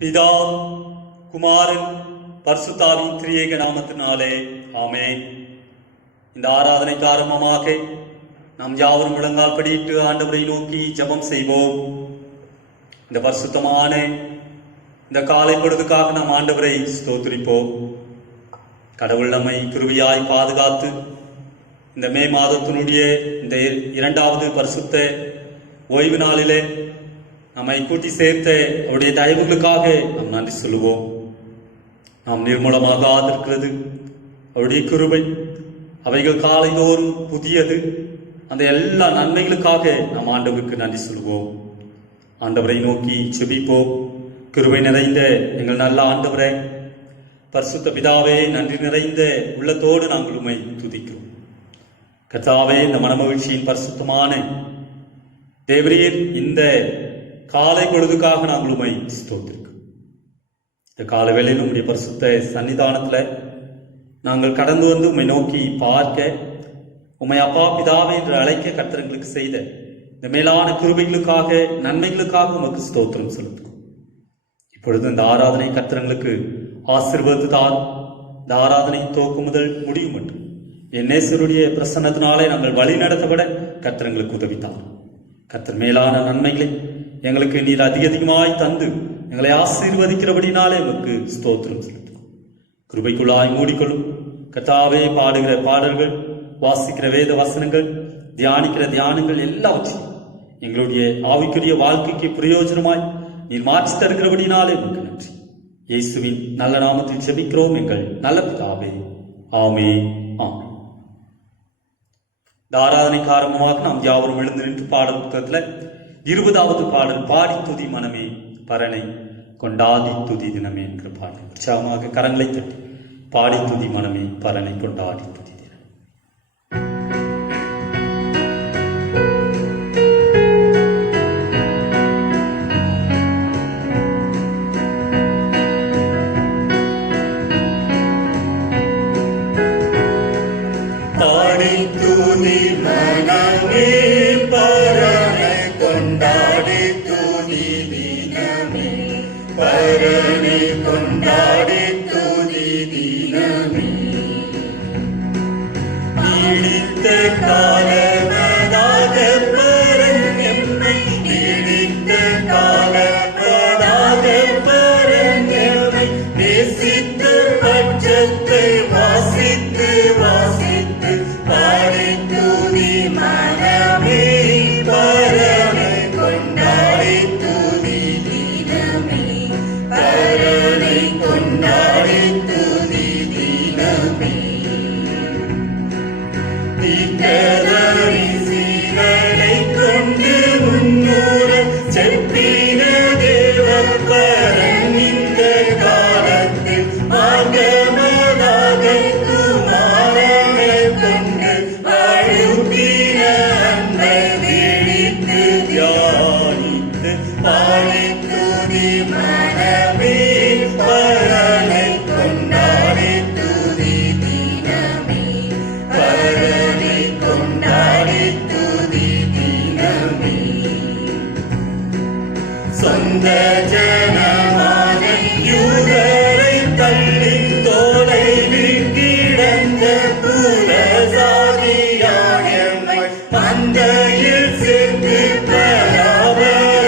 பிதா குமாரன் பரிசுத்தாவின் திரியேக நாமத்தினாலே ஆமென். இந்த ஆராதனை காரணமாக நாம் யாவரும் முழங்கால் படியிட்டு ஆண்டவரை நோக்கி ஜெபம் செய்வோம். இந்த பரிசுத்தமான இந்த காலை பொழுதுக்காக நாம் ஆண்டவரை ஸ்தோத்திரிப்போம். கடவுள் நம்மை கிருபையாய் பாதுகாத்து இந்த மே மாதத்தினுடைய இந்த இரண்டாவது பரிசுத்த ஓய்வு நாளிலே நம்மை கூட்டி சேர்த்த அவருடைய தயவுகளுக்காக நாம் நன்றி சொல்லுவோம். நாம் நிர்மூலமாக ஆதிருக்கிறது அவருடைய கிருபை, அவைகள் காலைதோறும் புதியது. அந்த எல்லா நன்மைகளுக்காக நாம் ஆண்டவருக்கு நன்றி சொல்லுவோம். ஆண்டவரை நோக்கி செபிப்போம். கிருபை நிறைந்த எங்கள் நல்ல ஆண்டவரே, பரிசுத்த பிதாவே, நன்றி நிறைந்த உள்ளத்தோடு நாங்கள் உம்மை துதிக்கிறோம். கர்த்தாவே, இந்த மனமகிழ்ச்சியின் பரிசுத்தமான தேவரீர் இந்த காலை பொழுதுக்காக நாங்கள் உம்மை ஸ்தோத்திரிக்கிறோம். இந்த கால வேளையில் உம்முடைய பரிசுத்த சன்னிதானத்துல நாங்கள் கடந்து வந்து உம்மை நோக்கி பார்க்க, உம்மை அப்பா பிதாவே என்று அழைக்க கர்த்தர்களுக்கு செய்த இந்த மேலான கிருபைகளுக்காக, நன்மைகளுக்காக உமக்கு ஸ்தோத்திரம் செலுத்தும். இப்பொழுது இந்த ஆராதனை கர்த்தர்களுக்கு ஆசீர்வாதத்தால் இந்த ஆராதனை துவக்கம் முதல் முடியும் என்று என் நேசருடைய பிரசன்னத்தினாலே நாங்கள் வழி நடத்தப்பட கர்த்தர்களுக்கு உதவித்தார். கர்த்தர் மேலான நன்மைகளை எங்களுக்கு நீர் அதிகமாய் தந்து எங்களை ஆசீர்வதிக்கிறபடினாலே உமக்கு ஸ்தோத்திரம் செலுத்தும். கிருபைக்குள்ளாய் மூடிக்கொள்ளும். கர்த்தாவே, பாடுகிற பாடல்கள், வாசிக்கிற வேத வசனங்கள், தியானிக்கிற தியானங்கள் எல்லாவற்றையும் எங்களுடைய ஆவிக்குரிய வாழ்க்கைக்கு பிரயோஜனமாய் நீர் மாற்றி தருகிறபடினாலே உமக்கு நன்றி. இயேசுவின் நல்ல நாமத்தில் செபிக்கிறோம் எங்கள் நல்ல பிதாவே, ஆமென், ஆமென். இந்த ஆராதனை காரணமாக நாம் யாவரும் எழுந்து நின்று பாடல் புத்தகத்துல 20வது பாடல், பாடி துதி மனமே பரனை கொண்டாடி துதி தினமே என்கிற பாடல். உற்சாகமாக கரங்களை தட்டி பாடி துதி மனமே பரனை கொண்டாடி துதி தினம். பாடி துதி மனமே பரனை கொண்டாடி துதி தினமே, பரனை கொண்டாடி துதி தினமே. நீடித்த காலமதாக பரன் எம்மை, நீடித்த காலமதாக பரன் எம்மை நேசித்து பட்சத்தை வாசித்து வாசித்து பாடி துதி மனமே பரனை கொண்டாடி துதி தினமே, பரனை கொண்டாடி துதி தினமே. தீர்க்கதரி சீரனை கொண்டு முன்னூற செப்பின தேவன் பரன் இந்த காலத்தில் மார்க்கமதாக குமாரனை கொண்டு அழுப்பின அன்பை விழித்து தியானித்து பாடி துதி மனமே பரனை கொண்டாடி துதி தினமே, பரனை கொண்டாடி துதி தினமே. சொந்த ஜனமான யூதரை தள்ளி தோலையில் கிடந்த புறசாதியான எம்மை மந்தையில் சேர்த்து பராபரத்தவரை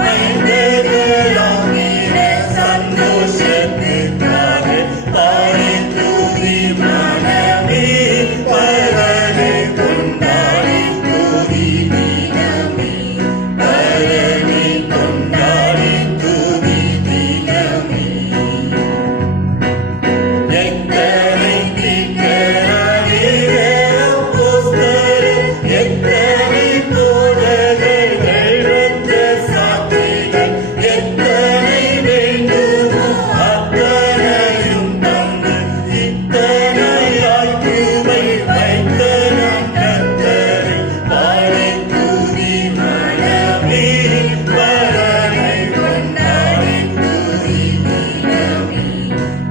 மைந்தர்களாகிற சந்தோஷத்துக்காக பாடி துதி மனமே பரனை கொண்டாடி துதி தினமே, பரனை கொண்டாடி துதி தினமே. எத்தனை தீக்கராகிற அப்போஸ்தலர், எத்தனை போதகர்கள், இரத்த சாட்சிகள், எத்தனை வேண்டுமோ அத்தனையும் தந்து இத்தனையாய் கிருபை வைத்த நம் கர்த்தரை பாடி துதி மனமே பரனை கொண்டாடி துதி தினமே,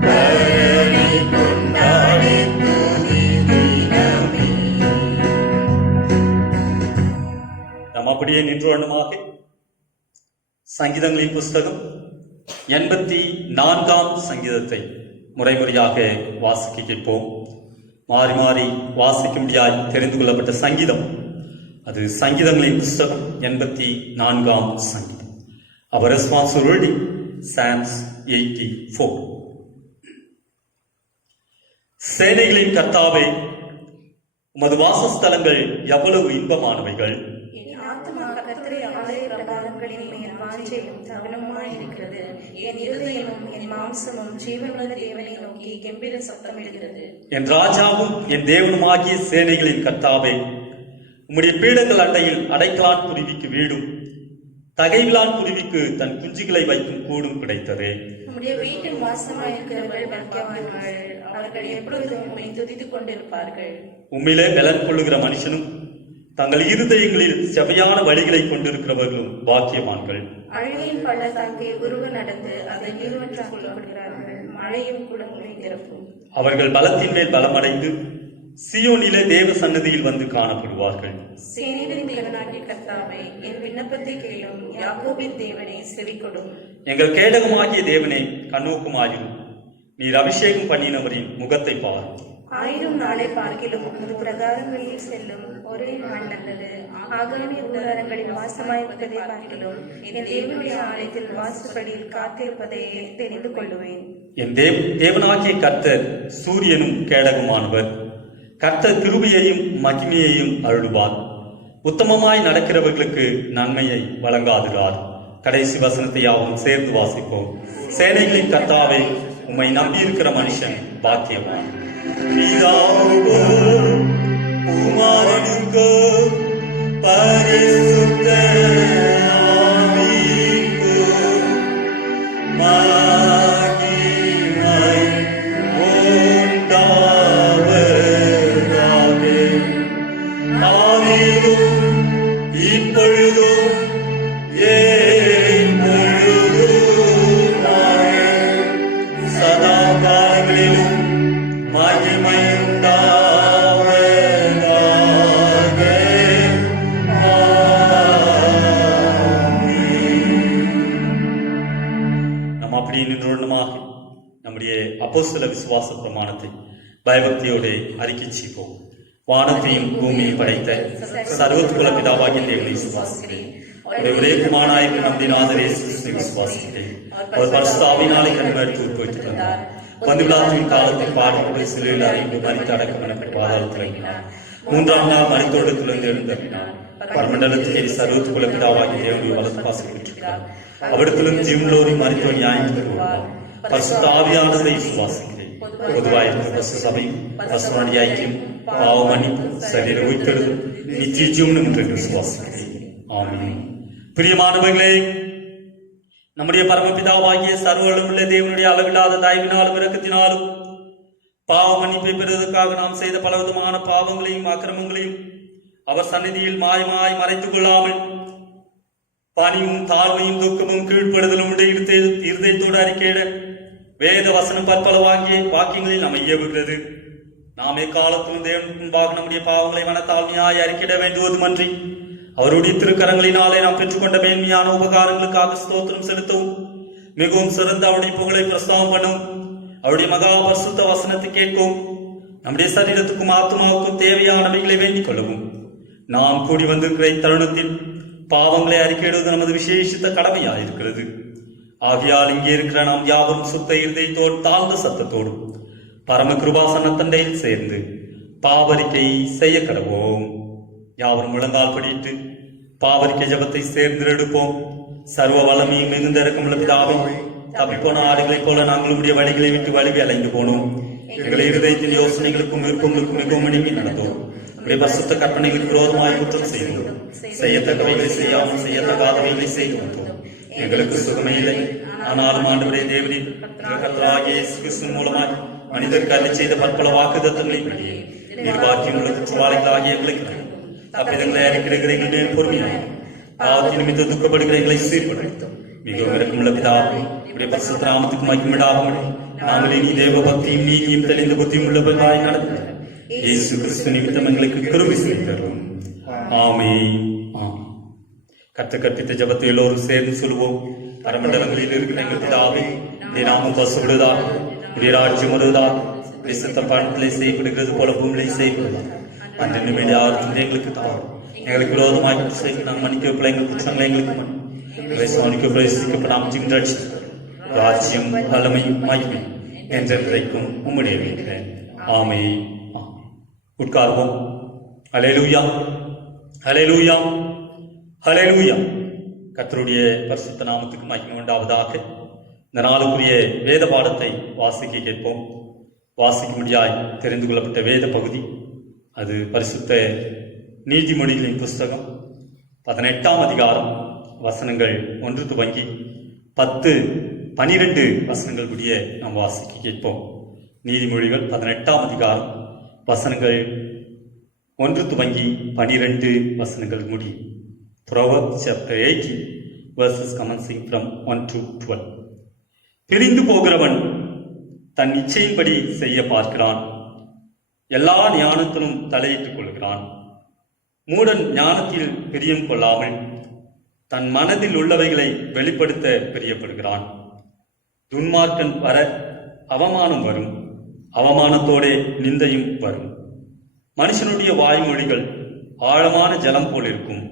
பரனை கொண்டாடி துதி தினமே. நாம் அப்படியே நின்று வண்ணமாக சங்கீதங்களின் புஸ்தகம் 84ஆம் சங்கீதத்தை முறைமுறையாக வாசிக்க கேட்போம். மாறி மாறி வாசிக்கும்படியாய் தெரிந்து கொள்ளப்பட்ட சங்கீதம் அது சங்கீதங்களின் புஸ்தகம் 84ஆம் சங்கீதம். Our responsive reading, Psalms 84. சேனைகளின் கர்த்தாவே, உமது வாசஸ்தலங்கள் எவ்வளவு இன்பமானவைகள்! என் ஆத்துமா கர்த்தரை ஆலய பிரகாரங்களின் மேல் வாஞ்சையும் தகனமாயிருக்கிறது. என் இருதயமும் என் மாம்சமும் ஜீவனுள்ள தேவனை நோக்கி கெம்பீர சத்தமிடுகிறது. என் ராஜாவும் என் தேவனுமாகிய சேனைகளின் கர்த்தாவே, உம்முடைய பீடங்கள் அண்டையில் அடைக்கலான் குருவிக்கு வீடும் தகைவிலான் குருவிக்கு தன் குஞ்சுகளை வைக்கும் கூடும் கிடைத்ததே. உம்முடைய வீட்டில் வாசமாயிருக்கிறவர்கள் பாக்கியவான்கள். அவர்கள் எப்பொழுதும் உம்மை துதித்துக் கொண்டிருப்பார்கள். உம்மிலே பலன் கொள்ளுகிற மனுஷனும் தங்கள் இருதயங்களில் செவையான வழிகளை கொண்டிருக்கிறவர்களும் பாக்கியவான்கள். அழுகையின் பள்ளத்தாக்கை உருவ நடந்து அதை நீர்வற்றாக் கொள்ளப்படுகிறார்கள். மழையும் குளங்களை நிரப்பும். அவர்கள் பலத்தின் மேல் பலமடைந்து சியோனிலே தேவ சன்னதியில் வந்து காணப்படுவார்கள். சேனைகளின் தேவனாகிய கர்த்தாவே, என் விண்ணப்பத்தை கேளும். யாக்கோபின் தேவனே, செவிகொடும். எங்கள் கேடகமாகிய தேவனே, கண்ணோக்குமாயிரும். நீர் அபிஷேகம் பண்ணினவரின் முகத்தை பார். 1000 நாளை பார்க்கிலும் உமது பிரகாரங்களில் செல்லும் ஒரே நாள் நல்லது. ஆகாமிய கூடாரங்களில் வாசமாயிருப்பதை பார்க்கிலும் என் தேவனுடைய ஆலயத்தில் வாசப்படியில் காத்திருப்பதையே தெரிந்து கொள்ளுவேன். என் தேவனாகிய கர்த்தர் சூரியனும் கேடகமானவர். கர்த்தர் கிருபையையும் மகிமையையும் அருளுவார். உத்தமமாய் நடக்கிறவர்களுக்கு நன்மையை வழங்காதுகிறார். கடைசி வசனத்தை யாவும் சேர்ந்து வாசிப்போம். சேனைகளின் கர்த்தாவே, உம்மை நம்பியிருக்கிற மனுஷன் பாக்கியவான். பிதாவுக்கோ குமாரனுக்கோ பரிசுத்த ஆவிக்கோ மகிமை உண்டாவதாக. ஆதியிலும் இப்பொழுதும் சதா காலங்களிலும் மகிமை உண்டாவதாக. நாம் அப்படி நின்றுமாக நம்முடைய அப்போஸ்தல விசுவாச பிரமாணத்தை பயபக்தியோடு அறிக்கை செய்வோம். வானத்தையும் பூமியை படைத்த சர்வத்துக்குல பிதாவாகிய தேவனை விசுவாசிக்கிறேன். ஒரே குமாரனாயிருக்கிற நம்முடைய நாதர் இயேசு கிறிஸ்துவை விசுவாசிக்கிறேன். அவர் பரிசுத்த ஆவியினாலே கன்னிமரித்து உயிர்த்தெழுந்து வந்தார். பந்துவிழாத்தின் காலத்தில் பாடுபட்டு சிலுவையில் அறைந்து மரித்து அடக்கம் எனப்பட்டு பாதாளத்தில் இறங்கினார். 3ஆம் நாள் மரித்தோடு துளைந்து எழுந்தருளினார். பரமண்டலத்தில் சர்வத்துக்குல பிதாவாகிய தேவனை வலது பாசம் பெற்றிருக்கிறார். அவிடத்திலும் ஜீவனோரையும் மரித்தோர் நியாயம் வருவார். பரிசுத்த ஆவியானவரை விசுவாசிக்கிறேன். பொதுவாயிருக்கிற பரிசுத்த சபையும் பரிசுத்த ஐக்கியம் பாவ மன்னிப்பு சரீர உயிர்த்தெழுதல் நித்திய ஜீவனும் என்று விசுவாசிக்கிறேன். ஆமென். பிரியமானவர்களே, நம்முடைய பரமபிதாவாகிய சர்வவல்லமையுள்ள தேவனுடைய அளவில்லாத தயவினாலும் இரக்கத்தினாலும் பாவ மன்னிப்பை பெறுவதற்காக நாம் செய்த பலவிதமான பாவங்களையும் அக்கிரமங்களையும் அவர் சந்நிதியில் மாயமாய் மறைத்துக் கொள்ளாமல் பணியும் தாழ்மையும் துக்கமும் கீழ்ப்படுதலும் இருதயத்தோடு அறிக்கையிட வேத வசனம் பற்பல வாக்கியங்களில் நம்ம ஏவுகிறது. நாம் எக்காலத்திலும் தேவனுக்கு முன்பாக நம்முடைய பாவங்களை மனத்தாழ்மையாய் அறிக்கையிட வேண்டுவதுமன்றி அவருடைய திருக்கரங்களினாலே நாம் பெற்றுக்கொண்ட மேன்மையான உபகாரங்களுக்காக ஸ்தோத்திரம் செலுத்தவும் மிகவும் சிறந்த அவருடைய புகழை பிரஸ்தாபம் பண்ணவும் அவருடைய மகா பரிசுத்த வசனத்தை கேட்கவும் நம்முடைய சரீரத்துக்கும் ஆத்மாவுக்கும் தேவையானவைகளை வேண்டிக் கொள்ளவும் நாம் கூடி வந்திருக்கிற தருணத்தில் பாவங்களை அறிக்கையிடுவது நமது விசேஷித்த கடமையாயிருக்கிறது. ஆகையால் இங்கே இருக்கிற நாம் யாவரும் சுத்த இருதயத்தோடு தாழ்ந்த சத்தத்தோடும் பரம கிருபாசனத்தண்டையில் சேர்ந்து பாவரிக்கை செய்ய கடவோம். யாவரும் முழங்கால் படிட்டு பாவரிக்கை ஜபத்தை சேர்ந்து எடுப்போம். சர்வ வல்லமையும் மிகுந்த இரக்கமுள்ள பிதாவே, தப்பிப்போன ஆடுகளைப் போல நாங்கள் உடைய வழிகளை விட்டு வழிவி அலைந்து போனோம். எங்களை இருதயத்தின் யோசனைகளுக்கும் விருப்பங்களுக்கும் மிகவும் இனிமை நடந்தோம். உடைய பரிசுத்த கற்பனைகளுக்கு விரோதமாய் குற்றம் செய்தோம். செய்யத்தக்கவைகளை செய்யாமல் செய்யத்தகாதவைகளை செய்து வந்தோம். எங்களுக்கு சுகமே இல்லை. ஆனாலும் ஆண்டவரே தேவரின் கர்த்தராகிய இயேசு கிறிஸ்து மூலமாய் மனிதருக்கு அருளி செய்த பற்பல வாக்குத்தத்தங்களின் படியே நிர்வாகியம் உள்ள குற்றவாளிகளாகிய எங்களுக்கு தப்பிதங்களை அறிக்கிற எங்கள் பொறுமையாக பாவத்தின் நிமித்த துக்கப்படுகிற எங்களை சீர்படுத்தும். மிகவும் இறக்கமுள்ள பிதாவே, உடைய பரிசுத்த நாமத்துக்கு மகிமையுண்டாகும். நாங்கள் இனி தேவ பக்தியும் நீதியும் தெளிந்த புத்தியும் உள்ளவர்களாய் நடந்த இயேசு கிறிஸ்து நிமித்தம் எங்களுக்கு கிருபை செய்து தரும். ஆமென். கற்று கற்பித்த ஜபத்தை எல்லோரும் சேர்ந்து சொல்லுவோம். பரமண்டலங்களில் இருக்கிற எங்கள் பிதாவே, உடைய நாமம் பசுவிடுவதாக, உடைய ராஜ்யம் வருவதாக, உடைய சித்தம் பணத்திலே செய்யப்படுகிறது போல பூமியிலே செய்யப்படுவதாக. அன்று நிமிடம் யாரும் எங்களுக்கு தாரும், எங்களுக்கு விரோதமாக செய்து நாம் மன்னிக்க எங்கள் குற்றங்களை எங்களுக்கு மன்னிக்க பிரவேசிக்கப்படாமல் ராஜ்யம் வல்லமையும் மகிமை என்றென்றைக்கும் உம்முடைய வேண்டுகிறேன். ஆமே. உட்கார்வோம். ஹல்லேலூயா, ஹல்லேலூயா, ஹல்லேலூயா. கர்த்தருடைய பரிசுத்த நாமத்துக்கு மகிமை உண்டாவதாக. இந்த நாளுக்குரிய வேத பாடத்தை வாசிக்க கேட்போம். வாசிக்கும்படியாய் தெரிந்து கொள்ளப்பட்ட வேத பகுதி அது பரிசுத்த நீதிமொழிகளின் புஸ்தகம் 18ஆம் அதிகாரம் வசனங்கள் 1 துவங்கி 10-12 வசனங்கள் முடிய நாம் வாசிக்க கேட்போம். நீதிமொழிகள் 18ஆம் அதிகாரம் வசனங்கள் 1 துவங்கி 12 வசனங்கள் முடி. Proverbs chapter 18 verses commencing from 1 to 12. பிரிந்து போகிறவன் தன் இச்சையின்படி செய்ய பார்க்கிறான், எல்லா ஞானத்திலும் தலையிட்டுக் கொள்கிறான். மூடன் ஞானத்தில் பிரியம் கொள்ளாமல் தன் மனதில் உள்ளவைகளை வெளிப்படுத்த பிரியப்படுகிறான். துன்மார்க்கன் வர அவமானம் வரும், அவமானத்தோடே நிந்தையும் வரும். மனுஷனுடைய வாய்மொழிகள் ஆழமான ஜலம் போல் இருக்கும்,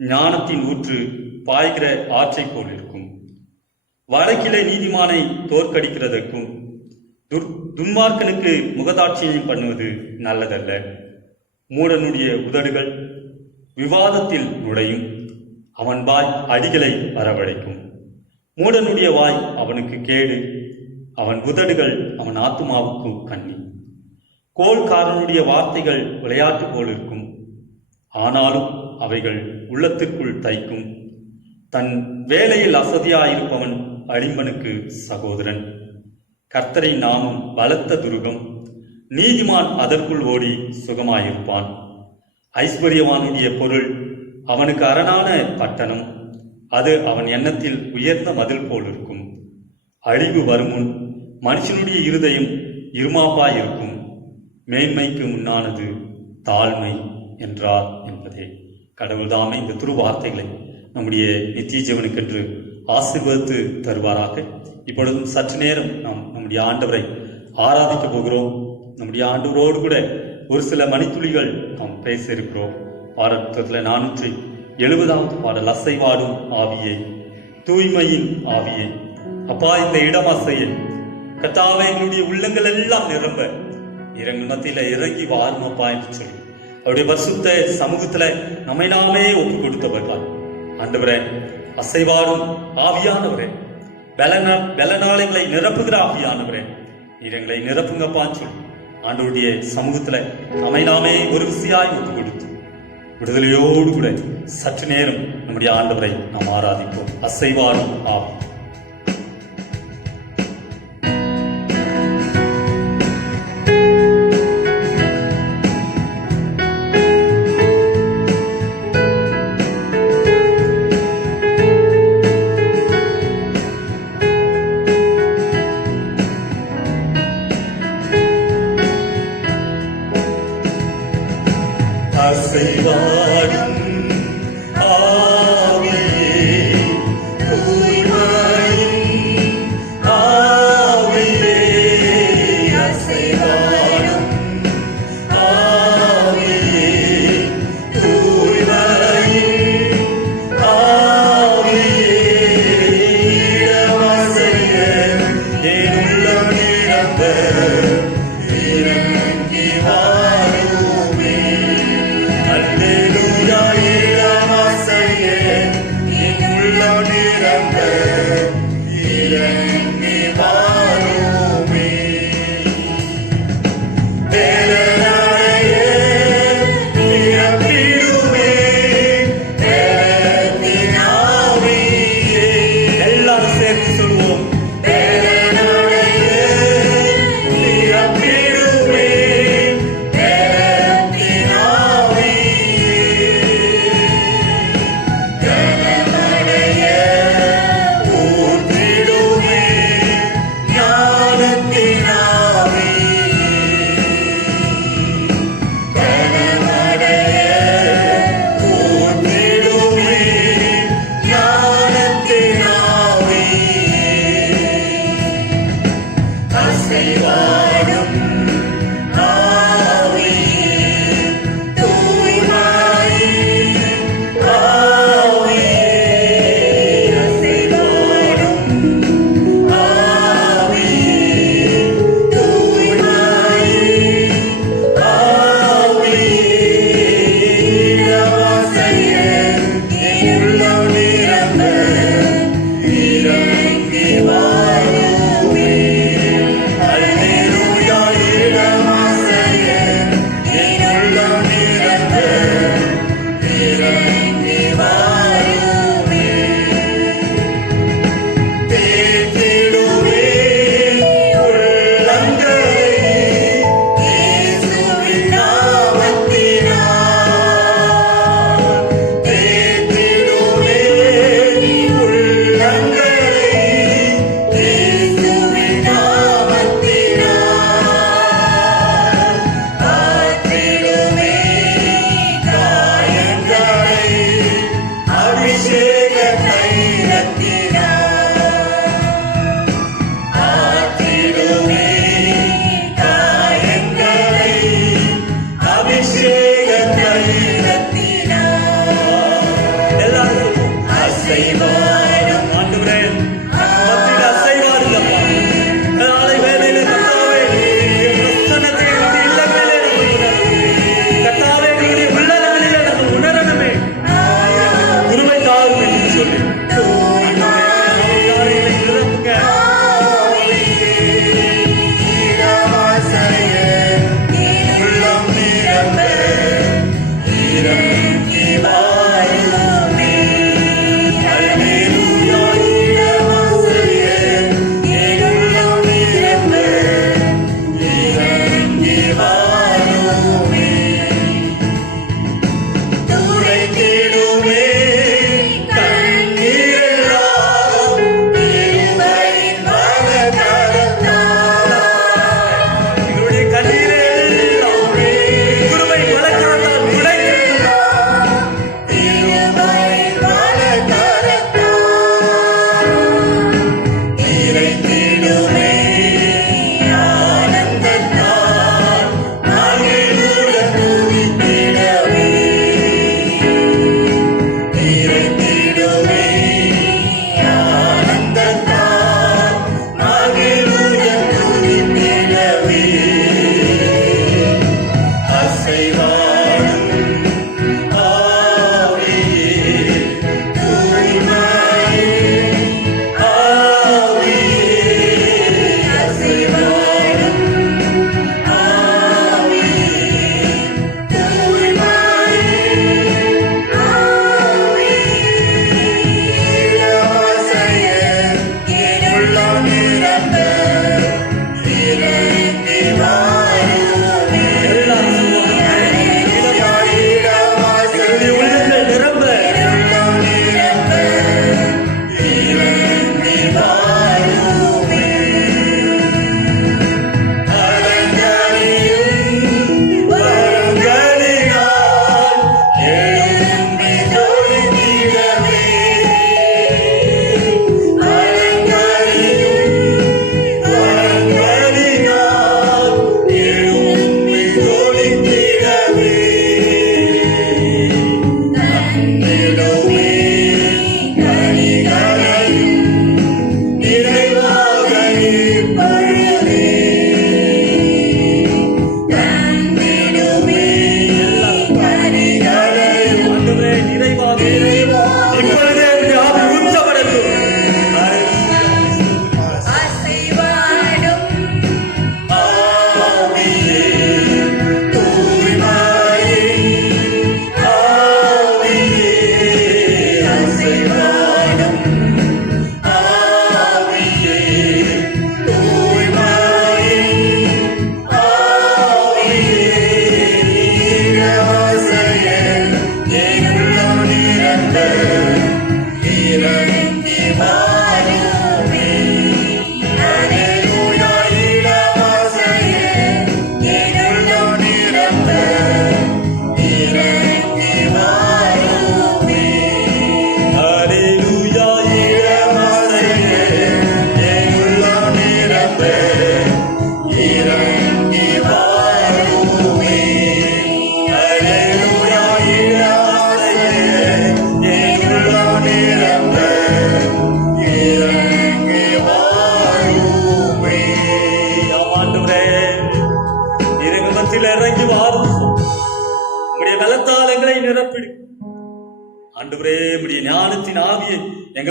ஞானத்தின் ஊற்று பாய்கிற ஆற்றை போல் இருக்கும். வழக்கிலே நீதிமானை தோற்கடிக்கிறதற்கும் துன்மார்க்கனுக்கு முகதாட்சியம் பண்ணுவது நல்லதல்ல. மூடனுடைய உதடுகள் விவாதத்தில் நுழையும், அவன் வாய் அடிகளை வரவழைக்கும். மூடனுடைய வாய் அவனுக்கு கேடு, அவன் உதடுகள் அவன் ஆத்துமாவுக்கு கண்ணி. கோள்காரனுடைய வார்த்தைகள் விளையாட்டு போல் இருக்கும், ஆனாலும் அவைகள் உள்ளத்திற்குள் தைக்கும். தன் வேலையில் அசதியாயிருப்பவன் அடிம்பனுக்கு சகோதரன். கர்த்தரை நாமம் பலத்த துருகம், நீதிமான் அதற்குள் ஓடி சுகமாயிருப்பான். ஐஸ்வர்யவானுடைய பொருள் அவனுக்கு அரணான பட்டணம், அது அவன் எண்ணத்தில் உயர்ந்த மதில் போல் இருக்கும். அழிவு வருமுன் மனுஷனுடைய இருதயம் இருமாப்பாயிருக்கும், மேன்மைக்கு முன்னானது தாழ்மை என்றார் என்பதே. கடவுள்தாமே இந்த திருவார்த்தைகளை நம்முடைய நித்திய ஜீவனுக்கென்று ஆசீர்வதித்து தருவாராக. இப்பொழுதும் சற்று நேரம் நாம் நம்முடைய ஆண்டவரை ஆராதிக்க போகிறோம். நம்முடைய ஆண்டவரோடு கூட ஒரு சில மணித்துளிகள் நாம் பேச இருக்கிறோம். பாடத்தில் 470வது பாடல், அசைவாடும் ஆவியை, தூய்மையின் ஆவியை, அப்பா இந்த இடம் அசைய, கர்த்தாவே எங்களுடைய உள்ளங்கள் எல்லாம் நிரம்ப இரங்கள் மத்தியில இறங்கி வாரும் அப்பா என்று சொல்லி அவருடைய பரிசுத்த சமூகத்துல நம்மை நாமே ஒப்பு கொடுத்தவர்கள். ஆண்டவரே, அசைவாடும் ஆவியானவரே, பலனாளைகளை நிரப்புகிற ஆவியானவரே, நீர் எங்களை நிரப்புங்கப்பான்னு சொல்லி ஆண்டவருடைய சமூகத்துல நம்மை நாமே ஒரு விசியாய் ஒப்பு கொடுத்து விடுதலையோடு கூட சற்று நேரம் நம்முடைய ஆண்டவரை நாம் ஆராதிப்போம். அசைவாடும் ஆவி. அசைவாடும் ஆவியே, தூய்மை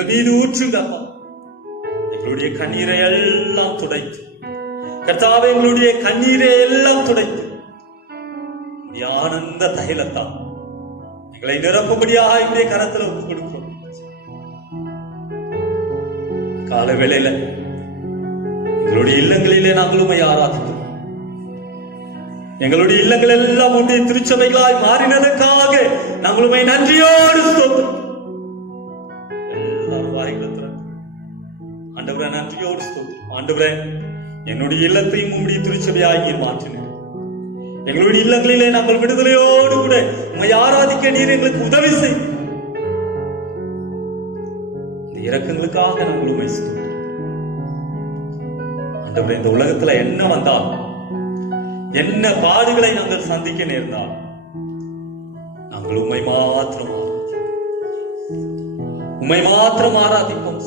எங்கள் மீது ஊற்றுங்க அப்பா. எங்களுடைய கண்ணீரை எல்லாம் துடைத்து கர்த்தாவே, எங்களுடைய கண்ணீரை எல்லாம் துடைத்து ஆனந்த தைலத்தான் எங்களை நிரப்பும்படியாக என்னுடைய கரத்தில் ஒப்புக் கொடுக்கிறோம். கால வேளையில எங்களுடைய இல்லங்களிலே நாங்கள் உம்மை ஆராதிக்கிறோம். எங்களுடைய இல்லங்கள் எல்லாம் உடைய திருச்சபைகளாய் மாறினதற்காக நாங்கள் உம்மை நன்றியோடு ஸ்தோத்திரம். எல்லாரும் வாய்களை திறந்து ஆண்டவரே நன்றியோடு ஸ்தோத்திரம். ஆண்டவரே, என்னுடைய இல்லத்தையும் உம்முடைய திருச்சபையாய் நீர் மாற்றினீர். எங்களுடைய இல்லங்களிலே நாங்கள் விடுதலையோடு கூட உம்மை ஆராதிக்க நீர் எங்களுக்கு உதவி செய்யும். இந்த இரக்கங்களுக்காக நாங்கள் உம்மை ஸ்தோத்திரம். ஆண்டவரே, இந்த உலகத்துல என்ன வந்தாலும் என்ன பாடுகளை நாங்கள் சந்திக்க நேர்ந்தால் நாங்கள் உம்மை மாத்திரம் ஆராதிப்போம்.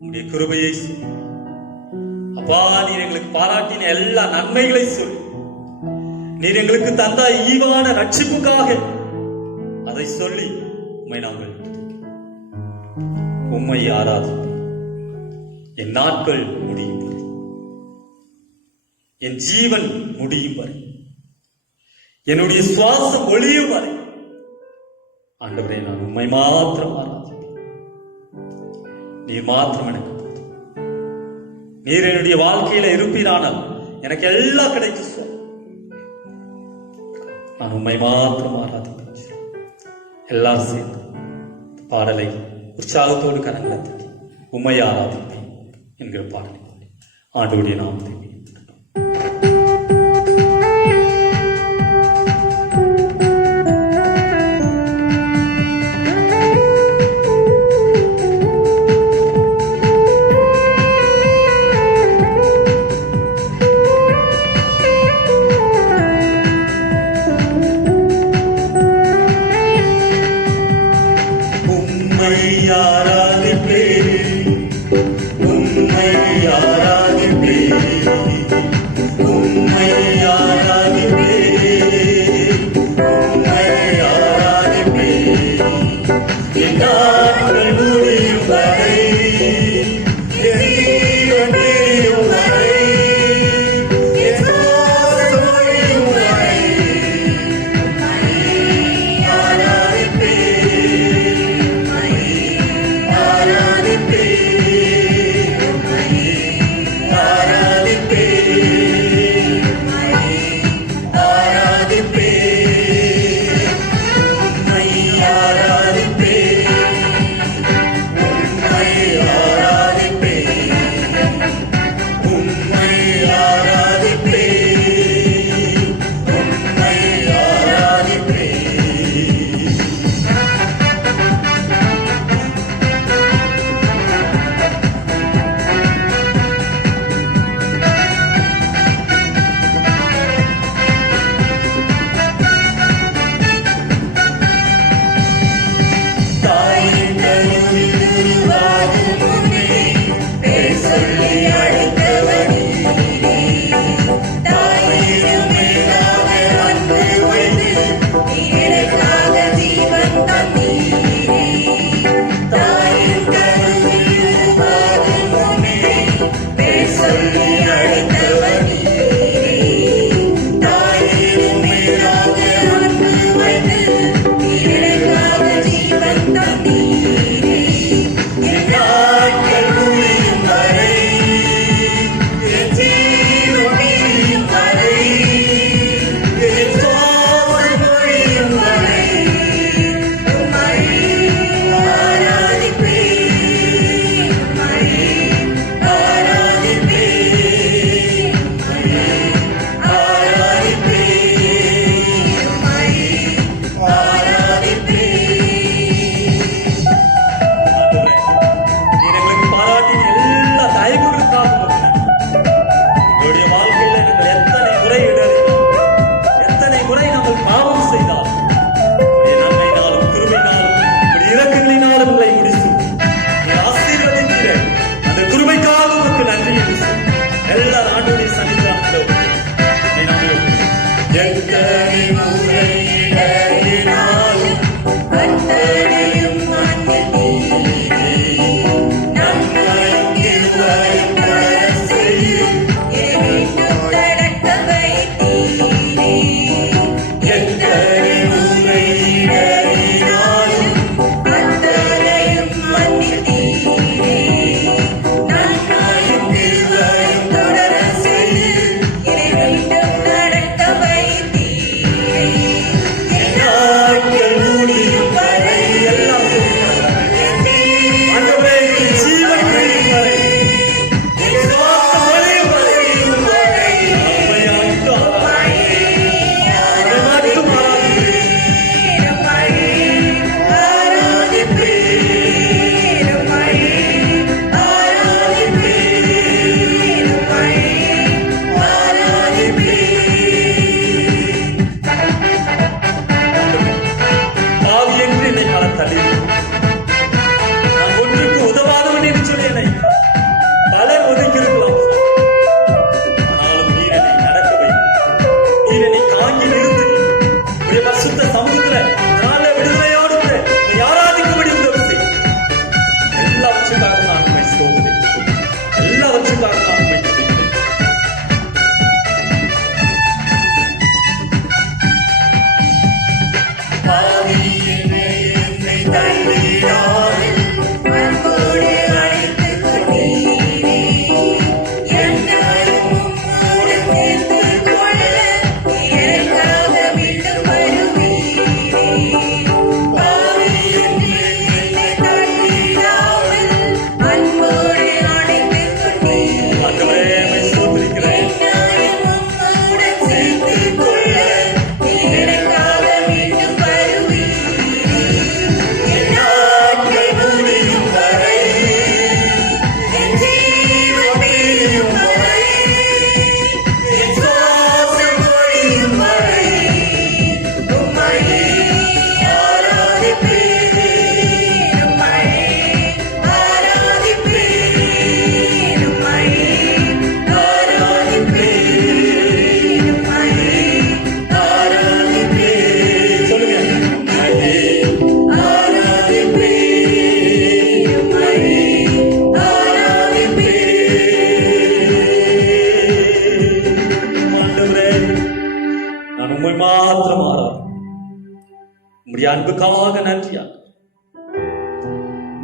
உம்முடைய கிருபையை சொல்லி அப்பா, நீர் எங்களுக்கு பாராட்டின எல்லா நன்மைகளை சொல்லி நீர் எங்களுக்கு தந்த ஈவான ரட்சிப்புக்காக அதை சொல்லி உம்மை நாங்கள் உம்மை ஆராதிப்போம். என் நாட்கள் முடியும் வரை, என் ஜீவன் முடியும் வரை, என்னுடைய சுவாசம் ஒளியும் வரை ஆண்டவரே நான் உம்மை மாத்திரம் ஆராதிப்பேன். நீர் மாத்திரம் எனக்கு போதும். நீர் என்னுடைய வாழ்க்கையில இருப்பீரானால் எனக்கு எல்லாம் கிடைக்கும். நான் உம்மை மாத்திரம் ஆராதிப்பேன். எல்லாரும் சேர்ந்து பாடலை உற்சாகத்தோடு கரங்களை தட்டி உம்மை ஆராதிப்பேன் என்கிற பாடலை ஆண்டவருடைய நாமத்தை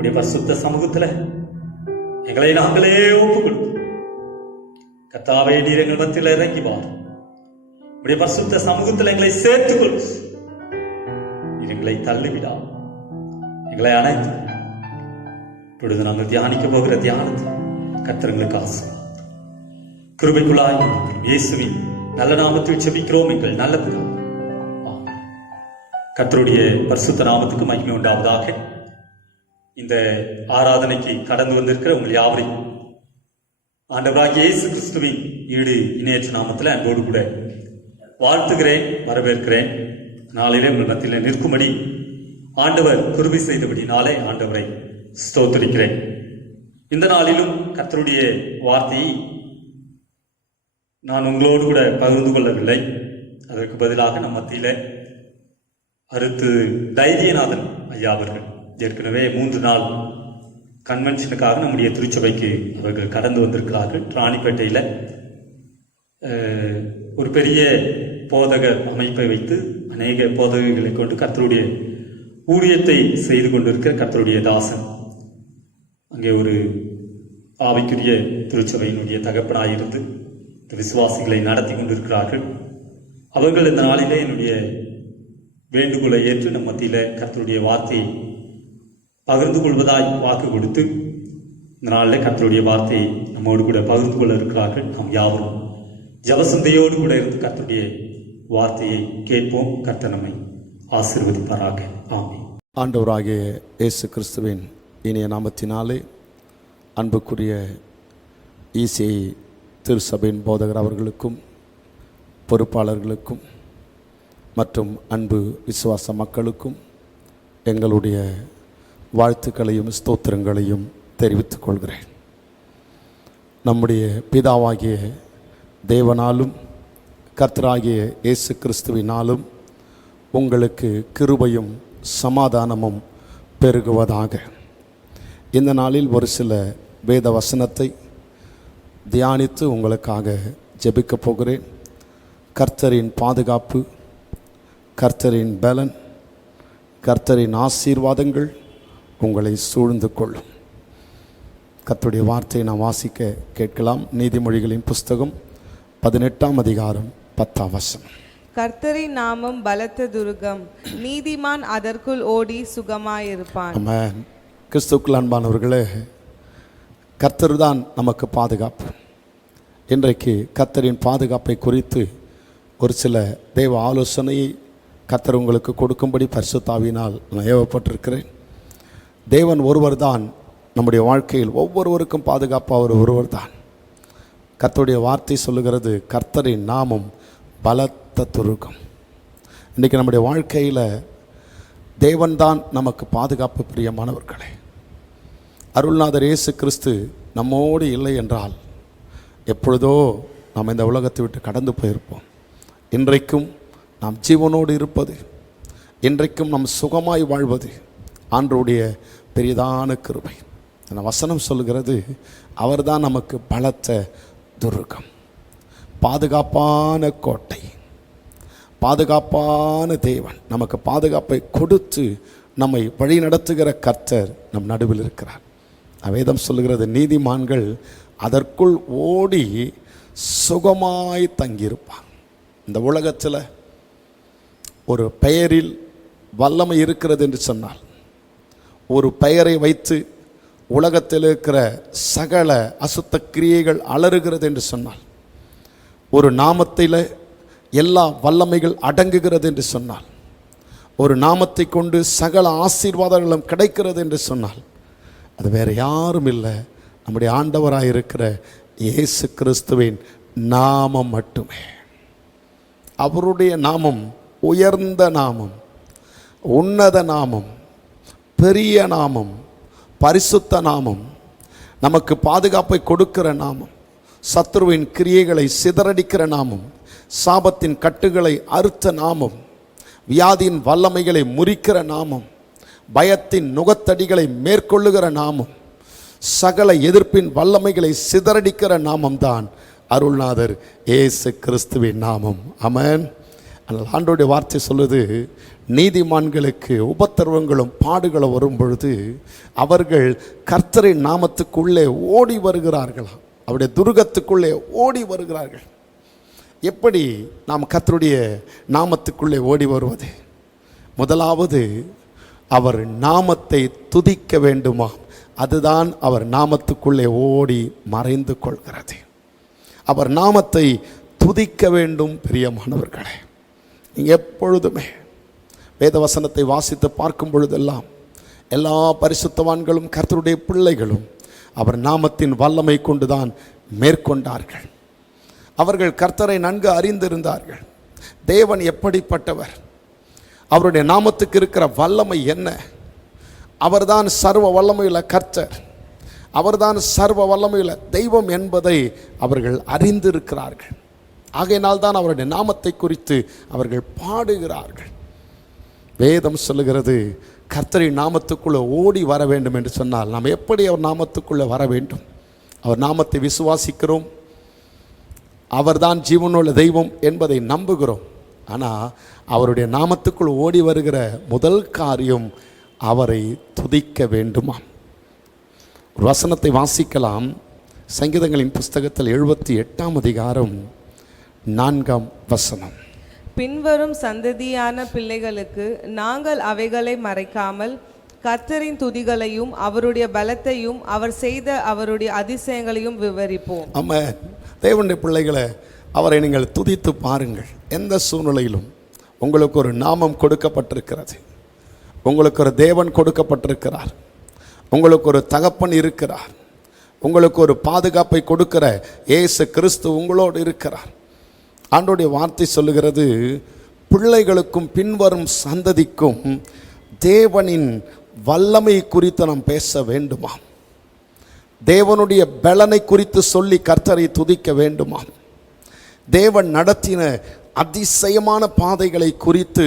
உடைய பரிசுத்த சமூகத்துல எங்களை நாங்களே ஒப்புக் கொடுத்து கர்த்தாவே நீர் எங்கள் மத்தியில் இறங்கி வார். உடைய பரிசுத்த சமூகத்தில் எங்களை சேர்த்துக் கொள். நீர் எங்களை தள்ளிவிடா, எங்களை அணைத்து. இப்பொழுது நாங்கள் தியானிக்க போகிற தியானத்தை கர்த்தர்களுக்கு ஆசை கிருபைக்குள்ளாய் இயேசுவின் நல்ல நாமத்தில் செபிக்கிறோம் எங்கள் நல்ல பிதாவே. ஆமென். கர்த்தருடைய பரிசுத்த நாமத்துக்கு மகிமை உண்டாவதாக. இந்த ஆராதனைக்கு கடந்து வந்திருக்கிற உங்கள் யாவரையும் ஆண்டவராகிய இயேசு கிறிஸ்துவின் ஈடு இணையற்ற நாமத்தில் அன்போடு கூட வாழ்த்துகிறேன், வரவேற்கிறேன். நாளிலே உங்கள் மத்தியில் நிற்கும்படி ஆண்டவர் கிருபை செய்தபடினாலே ஆண்டவரை ஸ்தோத்திரிக்கிறேன். இந்த நாளிலும் கர்த்தருடைய வார்த்தையை நான் உங்களோடு கூட பகிர்ந்து கொள்ளவில்லை. அதற்கு பதிலாக நம் மத்தியில அருத்து தைரியநாதன் ஐயா அவர்கள் ஏற்கனவே 3 நாள் கன்வென்ஷனுக்காக நம்முடைய திருச்சபைக்கு அவர்கள் கடந்து வந்திருக்கிறார்கள். ராணிப்பேட்டையில் ஒரு பெரிய போதக அமைப்பை வைத்து அநேக போதகங்களை கொண்டு கர்த்தருடைய ஊழியத்தை செய்து கொண்டிருக்கிற கர்த்தருடைய தாசன் அங்கே ஒரு ஆவிக்குரிய திருச்சபையினுடைய தகப்பனாயிருந்து விசுவாசிகளை நடத்தி கொண்டிருக்கிறார்கள். அவர்கள் இந்த நாளிலே என்னுடைய வேண்டுகோளை ஏற்று நம் மத்தியில் கர்த்தருடைய வார்த்தையை பகிர்ந்து கொள்வதாய் வாக்கு கொடுத்து இந்த நாளில் கர்த்தருடைய வார்த்தையை நம்மோடு கூட பகிர்ந்து கொள்ள இருக்கிறார்கள். நாம் யாவரும் ஜபசந்தையோடு கூட இருந்து கர்த்தருடைய வார்த்தையை கேட்போம். கர்த்தர் நம்மை ஆசீர்வதிப்பாராக. ஆமென். ஆண்டவராகிய இயேசு கிறிஸ்துவின் இனிய நாமத்தினாலே அன்புக்குரிய இசிஐ திருச்சபையின் போதகர் அவர்களுக்கும் பொறுப்பாளர்களுக்கும் மற்றும் அன்பு விசுவாச மக்களுக்கும் எங்களுடைய வாழ்த்துக்களையும் ஸ்தோத்திரங்களையும் தெரிவித்துக் கொள்கிறேன். நம்முடைய பிதாவாகிய தேவனாலும் கர்த்தராகிய இயேசு கிறிஸ்துவினாலும் உங்களுக்கு கிருபையும் சமாதானமும் பெருகுவதாக. இந்த நாளில் ஒரு சில வேத வசனத்தை தியானித்து உங்களுக்காக ஜெபிக்கப் போகிறேன். கர்த்தரின் பாதுகாப்பு, கர்த்தரின் பலன், கர்த்தரின் ஆசீர்வாதங்கள் உங்களை சூழ்ந்து கொள்ளும். கர்த்தருடைய வார்த்தையை நாம் வாசிக்க கேட்கலாம். நீதிமொழிகளின் புஸ்தகம் 18ஆம் அதிகாரம் 10ஆம் வசனம். கர்த்தரின் நாமம் பலத்த துருகம், நீதிமான் அதற்குள் ஓடி சுகமாயிருப்பான். ஆமென். கிறிஸ்துவுக்குள் அன்பானவர்களே, கர்த்தர் தான் நமக்கு பாதுகாப்பு. இன்றைக்கு கர்த்தரின் பாதுகாப்பை குறித்து ஒரு சில தேவ ஆலோசனையை கர்த்தர் உங்களுக்கு கொடுக்கும்படி பரிசுத்த ஆவியினால் நான் ஏவப்பட்டிருக்கிறேன். தேவன் ஒருவர் தான் நம்முடைய வாழ்க்கையில் ஒவ்வொருவருக்கும் பாதுகாப்பு அவர் ஒருவர் தான். கர்த்தருடைய வார்த்தை சொல்லுகிறது, கர்த்தரின் நாமம் பலத்த துருகம். இன்றைக்கி நம்முடைய வாழ்க்கையில் தேவன்தான் நமக்கு பாதுகாப்பு. பிரியமானவர்களே, அருள்நாதர் இயேசு கிறிஸ்து நம்மோடு இல்லை என்றால் எப்பொழுதோ நாம் இந்த உலகத்தை விட்டு கடந்து போயிருப்போம். இன்றைக்கும் நாம் ஜீவனோடு இருப்பது, இன்றைக்கும் நாம் சுகமாய் வாழ்வது ஆண்டவருடைய பெரிதான கிருபை. அந்த வசனம் சொல்கிறது, அவர்தான் நமக்கு பலத்த துருகம், பாதுகாப்பான கோட்டை, பாதுகாப்பான தேவன். நமக்கு பாதுகாப்பை கொடுத்து நம்மை வழி நடத்துகிற கர்த்தர் நம் நடுவில் இருக்கிறார். வேதம் சொல்லுகிறது, நீதிமான்கள் அதற்குள் ஓடி சுகமாய் தங்கியிருப்பான். இந்த உலகத்தில் ஒரு பெயரில் வல்லமை இருக்கிறது என்று சொன்னால், ஒரு பெயரை வைத்து உலகத்தில் இருக்கிற சகல அசுத்த கிரியைகள் அலறுகிறது என்று சொன்னால், ஒரு நாமத்தில் எல்லா வல்லமைகள் அடங்குகிறது என்று சொன்னால், ஒரு நாமத்தை கொண்டு சகல ஆசீர்வாதங்களும் கிடைக்கிறது என்று சொன்னால், அது வேறு யாரும் இல்லை, நம்முடைய ஆண்டவராக இருக்கிற இயேசு கிறிஸ்துவின் நாமம் மட்டுமே. அவருடைய நாமம் உயர்ந்த நாமம், உன்னத நாமம், பெரிய நாமம், பரிசுத்த நாமம், நமக்கு பாதுகாப்பை கொடுக்கிற நாமம், சத்துருவின் கிரியைகளை சிதறடிக்கிற நாமம், சாபத்தின் கட்டுகளை அறுத்த நாமம், வியாதியின் வல்லமைகளை முறிக்கிற நாமம், பயத்தின் நுகத்தடிகளை மேற்கொள்ளுகிற நாமம், சகல எதிர்ப்பின் வல்லமைகளை சிதறடிக்கிற நாமம்தான் அருள்நாதர் இயேசு கிறிஸ்துவின் நாமம். ஆமென். ஆனால் ஆண்டவருடைய வார்த்தை சொல்லுது, நீதிமான்களுக்கு உபத்திரவங்களும் பாடுகளும் வரும் பொழுது அவர்கள் கர்த்தரின் நாமத்துக்குள்ளே ஓடி வருகிறார்களாம். அவருடைய துருகத்துக்குள்ளே ஓடி வருகிறார்கள். எப்படி நாம் கர்த்தருடைய நாமத்துக்குள்ளே ஓடி வருவது? முதலாவது, அவர் நாமத்தை துதிக்க வேண்டுமா, அதுதான் அவர் நாமத்துக்குள்ளே ஓடி மறைந்து கொள்கிறது. அவர் நாமத்தை துதிக்க வேண்டும். பிரியமானவர்களே, நீங்கள் எப்பொழுதுமே வேத வசனத்தை வாசித்து பார்க்கும் பொழுதெல்லாம் எல்லா பரிசுத்தவான்களும் கர்த்தருடைய பிள்ளைகளும் அவர் நாமத்தின் வல்லமை கொண்டுதான் மேற்கொண்டார்கள். அவர்கள் கர்த்தரை நன்கு அறிந்திருந்தார்கள். தேவன் எப்படிப்பட்டவர், அவருடைய நாமத்துக்கு இருக்கிற வல்லமை என்ன, அவர்தான் சர்வ வல்லமையுள்ள கர்த்தர், அவர்தான் சர்வ வல்லமையுள்ள தெய்வம் என்பதை அவர்கள் அறிந்திருக்கிறார்கள். ஆகையினால் தான் அவருடைய நாமத்தை குறித்து அவர்கள் பாடுகிறார்கள். வேதம் சொல்லுகிறது, கர்த்தரின் நாமத்துக்குள்ளே ஓடி வர வேண்டும் என்று சொன்னால் நாம் எப்படி அவர் நாமத்துக்குள்ளே வர வேண்டும்? அவர் நாமத்தை விசுவாசிக்கிறோம், அவர்தான் ஜீவனுள்ள தெய்வம் என்பதை நம்புகிறோம். ஆனால் அவருடைய நாமத்துக்குள் ஓடி வருகிற முதல் காரியம் அவரை துதிக்க வேண்டுமா. ஒரு வசனத்தை வாசிக்கலாம். சங்கீதங்களின் புஸ்தகத்தில் 78ஆம் அதிகாரம் 4ஆம் வசனம். பின்வரும் சந்ததியான பிள்ளைகளுக்கு நாங்கள் அவைகளை மறைக்காமல் கர்த்தரின் துதிகளையும் அவருடைய பலத்தையும் அவர் செய்த அவருடைய அதிசயங்களையும் விவரிப்போம். ஆமாம், தேவனுடைய பிள்ளைகளை, அவரை நீங்கள் துதித்து பாருங்கள். எந்த சூழ்நிலையிலும் உங்களுக்கு ஒரு நாமம் கொடுக்கப்பட்டிருக்கிறது, உங்களுக்கு ஒரு தேவன் கொடுக்கப்பட்டிருக்கிறார், உங்களுக்கு ஒரு தகப்பன் இருக்கிறார், உங்களுக்கு ஒரு பாதுகாப்பை கொடுக்கிற இயேசு கிறிஸ்து உங்களோடு இருக்கிறார். ஆண்டவருடைய வார்த்தை சொல்லுகிறது, பிள்ளைகளுக்கும் பின்வரும் சந்ததிக்கும் தேவனின் வல்லமை குறித்து நாம் பேச வேண்டுமா, தேவனுடைய பலனை குறித்து சொல்லி கர்த்தரை துதிக்க வேண்டுமா, தேவன் நடத்தின அதிசயமான பாதைகளை குறித்து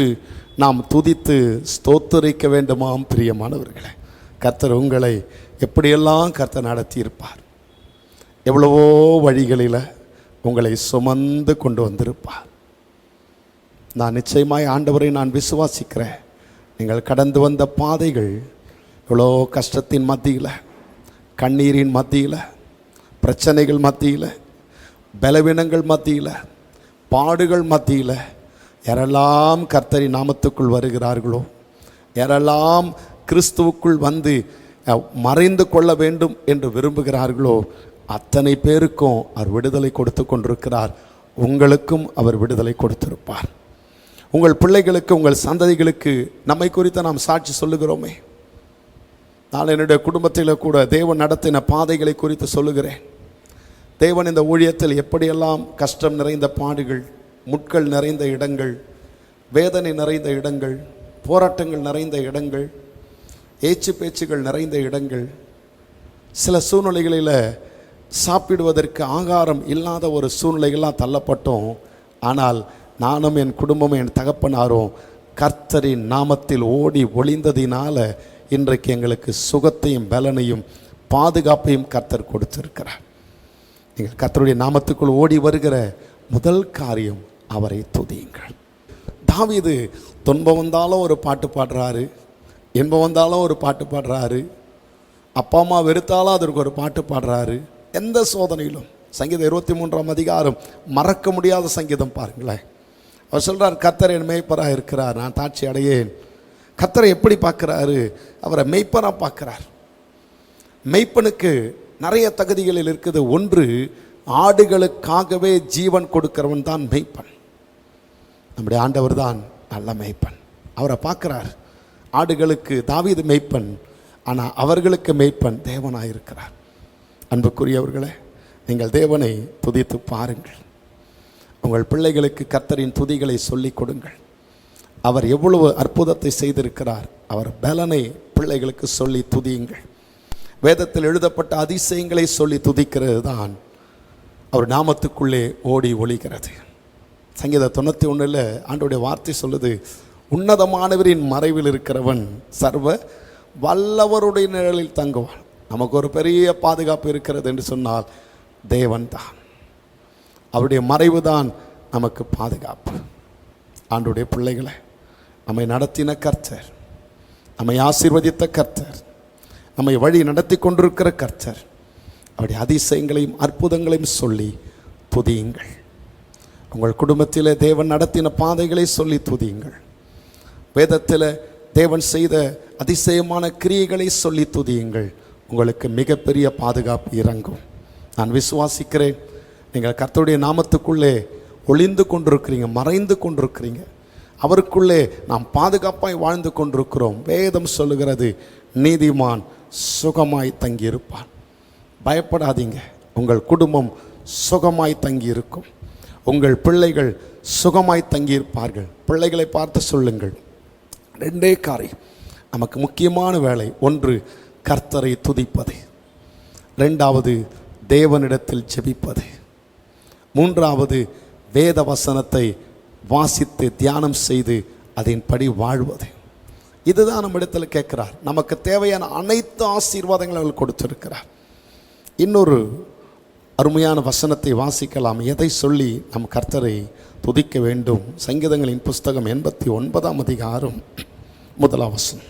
நாம் துதித்து ஸ்தோத்தரிக்க வேண்டுமாம். பிரியமானவர்களே, கர்த்தர் உங்களை எப்படியெல்லாம் கர்த்தர் நடத்தியிருப்பார். எவ்வளவோ வழிகளில் உங்களை சுமந்து கொண்டு வந்திருப்பார். நான் நிச்சயமாய் ஆண்டவரை நான் விசுவாசிக்கிறேன். நீங்கள் கடந்து வந்த பாதைகள் எவ்வளோ கஷ்டத்தின் மத்தியில், கண்ணீரின் மத்தியில், பிரச்சனைகள் மத்தியில், பலவீனங்கள் மத்தியில், பாடுகள் மத்தியில் யாரெல்லாம் கர்த்தரின் நாமத்துக்குள் வருகிறார்களோ, யாரெல்லாம் கிறிஸ்துவுக்குள் வந்து மறைந்து கொள்ள வேண்டும் என்று விரும்புகிறார்களோ, அத்தனை பேருக்கும் அவர் விடுதலை கொடுத்து கொண்டிருக்கிறார். உங்களுக்கும் அவர் விடுதலை கொடுத்திருப்பார். உங்கள் பிள்ளைகளுக்கு, உங்கள் சந்ததிகளுக்கு நம்மை குறித்து நாம் சாட்சி சொல்லுகிறோமே. நான் என்னுடைய குடும்பத்தில் கூட தேவன் நடத்தின பாதைகளை குறித்து சொல்லுகிறேன். தேவன் இந்த ஊழியத்தில் எப்படியெல்லாம் கஷ்டம் நிறைந்த பாடுகள், முட்கள் நிறைந்த இடங்கள், வேதனை நிறைந்த இடங்கள், போராட்டங்கள் நிறைந்த இடங்கள், ஏச்சு பேச்சுகள் நிறைந்த இடங்கள், சில சூழ்நிலைகளில் சாப்பிடுவதற்கு ஆகாரம் இல்லாத ஒரு சூழ்நிலைகள்லாம் தள்ளப்பட்டோம். ஆனால் நானும் என் குடும்பமும் என் தகப்பனாரும் கர்த்தரின் நாமத்தில் ஓடி ஒளிந்ததினால இன்றைக்கு எங்களுக்கு சுகத்தையும் பலனையும் பாதுகாப்பையும் கர்த்தர் கொடுத்திருக்கிறார். நீங்கள் கர்த்தருடைய நாமத்துக்குள் ஓடி வருகிற முதல் காரியம் அவரை துதியுங்கள். தாவீது துன்பம் வந்தாலும் ஒரு பாட்டு பாடுறாரு, இன்பம் வந்தாலும் ஒரு பாட்டு பாடுறாரு, அப்பா அம்மா வெறுத்தாலும் அதற்கு ஒரு பாட்டு பாடுறாரு. எந்த சோதனையிலும் சங்கீதம் 23ஆம் அதிகாரம் மறக்க முடியாத சங்கீதம் பாருங்களேன். அவர் சொல்கிறார், கர்த்தர் என் மேய்ப்பராக இருக்கிறார், நான் தாட்சி அடையேன். கர்த்தரை எப்படி பார்க்குறாரு? அவரை மெய்ப்பராக பார்க்குறார். மெய்ப்பனுக்கு நிறைய தகுதிகளில் இருக்குது. ஒன்று, ஆடுகளுக்காகவே ஜீவன் கொடுக்கிறவன் தான் மெய்ப்பன். நம்முடைய ஆண்டவர் தான் நல்ல மெய்ப்பன். அவரை பார்க்குறார். ஆடுகளுக்கு தாவீது மெய்ப்பன், ஆனால் அவர்களுக்கு மெய்ப்பன் தேவனாக இருக்கிறார். அன்புக்குரியவர்களே, நீங்கள் தேவனை துதித்து பாருங்கள். உங்கள் பிள்ளைகளுக்கு கர்த்தரின் துதிகளை சொல்லிக் கொடுங்கள். அவர் எவ்வளவு அற்புதத்தை செய்திருக்கிறார், அவர் பலனை பிள்ளைகளுக்கு சொல்லி துதியுங்கள். வேதத்தில் எழுதப்பட்ட அதிசயங்களை சொல்லி துதிக்கிறது தான் அவர் நாமத்துக்குள்ளே ஓடி ஒளிகிறது. சங்கீதம் 91 ஆண்டவருடைய வார்த்தை சொல்லுது, உன்னதமானவரின் மறைவில் இருக்கிறவன் சர்வ வல்லவருடைய நிழலில் தங்குவான். நமக்கு ஒரு பெரிய பாதுகாப்பு இருக்கிறது என்று சொன்னால் தேவன் தான். அவருடைய மறைவு தான் நமக்கு பாதுகாப்பு. ஆண்டவருடைய பிள்ளைகளை நம்மை நடத்தின கர்த்தர், நம்மை ஆசீர்வதித்த கர்த்தர், நம்மை வழி நடத்தி கொண்டிருக்கிற கர்த்தர், அவருடைய அதிசயங்களையும் அற்புதங்களையும் சொல்லி துதியுங்கள். உங்கள் குடும்பத்தில் தேவன் நடத்தின பாதைகளை சொல்லி துதியுங்கள். வேதத்தில் தேவன் செய்த அதிசயமான கிரியைகளை சொல்லி துதியுங்கள். உங்களுக்கு மிகப்பெரிய பாதுகாப்பு இறங்கும். நான் விசுவாசிக்கிறேன். நீங்கள் கர்த்தருடைய நாமத்துக்குள்ளே ஒளிந்து கொண்டிருக்கிறீங்க, மறைந்து கொண்டிருக்கிறீங்க. அவருக்குள்ளே நாம் பாதுகாப்பாய் வாழ்ந்து கொண்டிருக்கிறோம். வேதம் சொல்லுகிறது, நீதிமான் சுகமாய் தங்கியிருப்பான். பயப்படாதீங்க. உங்கள் குடும்பம் சுகமாய் தங்கியிருக்கும். உங்கள் பிள்ளைகள் சுகமாய் தங்கியிருப்பார்கள். பிள்ளைகளை பார்த்து சொல்லுங்கள், ரெண்டே காரியம் நமக்கு முக்கியமான வேலை. ஒன்று, கர்த்தரை துதிப்பது. ரெண்டாவது, தேவனிடத்தில் ஜெபிப்பது. மூன்றாவது, வேத வசனத்தை வாசித்து தியானம் செய்து அதன்படி வாழ்வது. இதுதான் நம்ம இடத்துல கேட்கிறார். நமக்கு தேவையான அனைத்து ஆசீர்வாதங்களும் அவர் கொடுத்திருக்கிறார். இன்னொரு அருமையான வசனத்தை வாசிக்கலாம். எதை சொல்லி நம் கர்த்தரை துதிக்க வேண்டும்? சங்கீதங்களின் புஸ்தகம் 89ஆம் அதிகாரம் 1ஆம் வசனம்.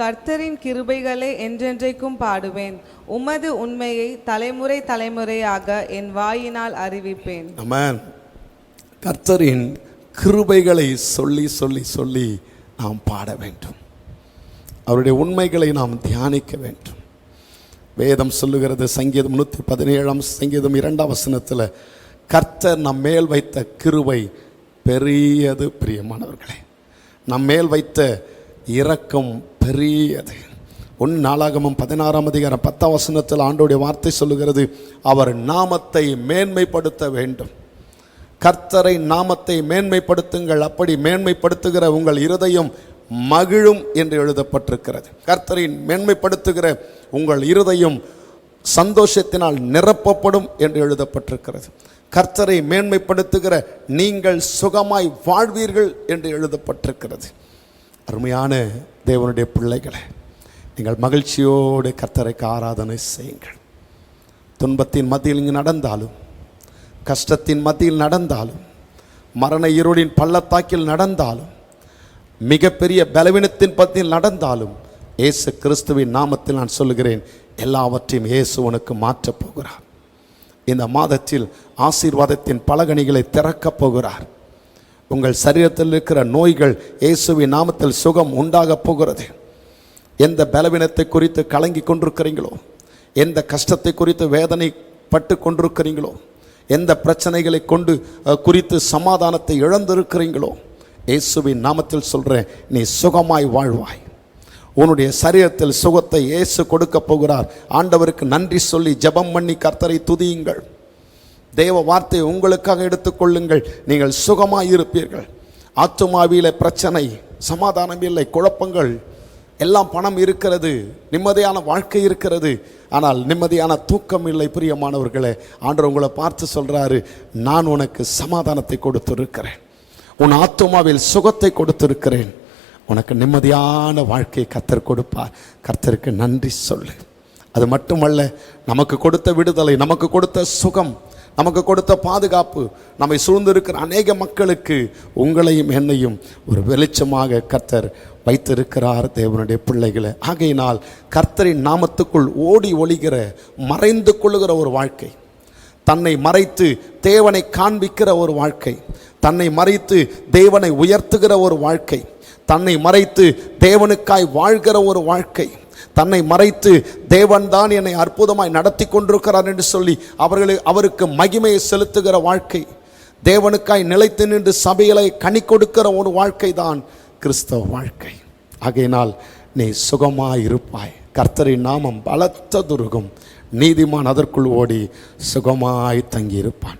கர்த்தரின் கிருபைகளை என்றென்றைக்கும் பாடுவேன், உமது உண்மையை தலைமுறை தலைமுறையாக என் வாயினால் அறிவிப்பேன். ஆமென். கர்த்தரின் கிருபைகளை சொல்லி சொல்லி சொல்லி நாம் பாட வேண்டும். அவருடைய உண்மைகளை நாம் தியானிக்க வேண்டும். வேதம் சொல்லுகிறது, சங்கீதம் 117ஆம் சங்கீதம் 2ஆம் வசனத்தில், கர்த்தர் நம் மேல் வைத்த கிருபை பெரியது. பிரியமானவர்களே, நம் மேல் வைத்த இரக்கம் பெரியது. 1 நாளாகமம் 16ஆம் அதிகாரம் 10ஆம் வசனத்தில் ஆண்டோடைய வார்த்தை சொல்லுகிறது, அவர் நாமத்தை மேன்மைப்படுத்த வேண்டும். கர்த்தரை நாமத்தை மேன்மைப்படுத்துங்கள், அப்படி மேன்மைப்படுத்துகிற உங்கள் இருதயம் மகிழும் என்று எழுதப்பட்டிருக்கிறது. கர்த்தரை மேன்மைப்படுத்துகிற உங்கள் இருதயம் சந்தோஷத்தினால் நிரப்பப்படும் என்று எழுதப்பட்டிருக்கிறது. கர்த்தரை மேன்மைப்படுத்துகிற நீங்கள் சுகமாய் வாழ்வீர்கள் என்று எழுதப்பட்டிருக்கிறது. அருமையான தேவனுடைய பிள்ளைகளை, நீங்கள் மகிழ்ச்சியோடு கர்த்தரைக்கு ஆராதனை செய்யுங்கள். துன்பத்தின் மத்தியில் இங்கு நடந்தாலும், கஷ்டத்தின் மத்தியில் நடந்தாலும், மரண இருளின் பள்ளத்தாக்கில் நடந்தாலும், மிகப்பெரிய பலவீனத்தின் பத்தியில் நடந்தாலும், இயேசு கிறிஸ்துவின் நாமத்தில் நான் சொல்லுகிறேன், எல்லாவற்றையும் இயேசு உனக்கு மாற்றப் போகிறார். இந்த மாதத்தில் ஆசீர்வாதத்தின் பலகணிகளை திறக்கப் போகிறார். உங்கள் சரீரத்தில் இருக்கிற நோய்கள் இயேசுவின் நாமத்தில் சுகம் உண்டாகப் போகிறது. எந்த பலவீனத்தை குறித்து கலங்கி கொண்டிருக்கிறீங்களோ, எந்த கஷ்டத்தை குறித்து வேதனைப்பட்டு கொண்டிருக்கிறீங்களோ, எந்த பிரச்சனைகளை கொண்டு குறித்து சமாதானத்தை இழந்திருக்கிறீங்களோ, இயேசுவின் நாமத்தில் சொல்கிறேன், நீ சுகமாய் வாழ்வாய். உன்னுடைய சரீரத்தில் சுகத்தை இயேசு கொடுக்க போகிறார். ஆண்டவருக்கு நன்றி சொல்லி ஜெபம் பண்ணி கர்த்தரை துதியுங்கள். தேவ வார்த்தையை உங்களுக்காக எடுத்துக்கொள்ளுங்கள். நீங்கள் சுகமாய் இருப்பீர்கள். ஆத்துமாவிலே பிரச்சனை, சமாதானம் இல்லை, குழப்பங்கள் எல்லாம், பணம் இருக்கிறது, நிம்மதியான வாழ்க்கை இருக்கிறது, ஆனால் நிம்மதியான தூக்கம் இல்லை. பிரியமானவர்களே, ஆண்டவர் உங்களை பார்த்து சொல்கிறாரு, நான் உனக்கு சமாதானத்தை கொடுத்திருக்கிறேன், உன் ஆத்துமாவில் சுகத்தை கொடுத்திருக்கிறேன், உனக்கு நிம்மதியான வாழ்க்கையை கர்த்தர் கொடுப்பார். கர்த்தருக்கு நன்றி சொல்லு. அது மட்டுமல்ல, நமக்கு கொடுத்த விடுதலை, நமக்கு கொடுத்த சுகம், நமக்கு கொடுத்த பாதுகாப்பு, நம்மை சூழ்ந்திருக்கிற அநேக மக்களுக்கு உங்களையும் என்னையும் ஒரு வெளிச்சமாக கர்த்தர் வைத்திருக்கிறார். தேவனுடைய பிள்ளைகளை, ஆகையினால் கர்த்தரின் நாமத்துக்குள் ஓடி ஒளிகிற, மறைந்து கொள்ளுகிற ஒரு வாழ்க்கை, தன்னை மறைத்து தேவனை காண்பிக்கிற ஒரு வாழ்க்கை, தன்னை மறைத்து தேவனை உயர்த்துகிற ஒரு வாழ்க்கை, தன்னை மறைத்து தேவனுக்காய் வாழ்கிற ஒரு வாழ்க்கை, தன்னை மறைத்து தேவன்தான் என்னை அற்புதமாய் நடத்தி கொண்டிருக்கிறார் என்று சொல்லி அவருக்கு மகிமையை செலுத்துகிற வாழ்க்கை, தேவனுக்காய் நிலைத்து நின்று சபைகளை கனி கொடுக்கிற ஒரு வாழ்க்கை தான் கிறிஸ்தவ வாழ்க்கை. ஆகையினால் நீ சுகமாய் இருப்பாய். கர்த்தரின் நாமம் பலத்த துருகம், நீதிமான் அதற்குள் ஓடி சுகமாய் தங்கியிருப்பான்.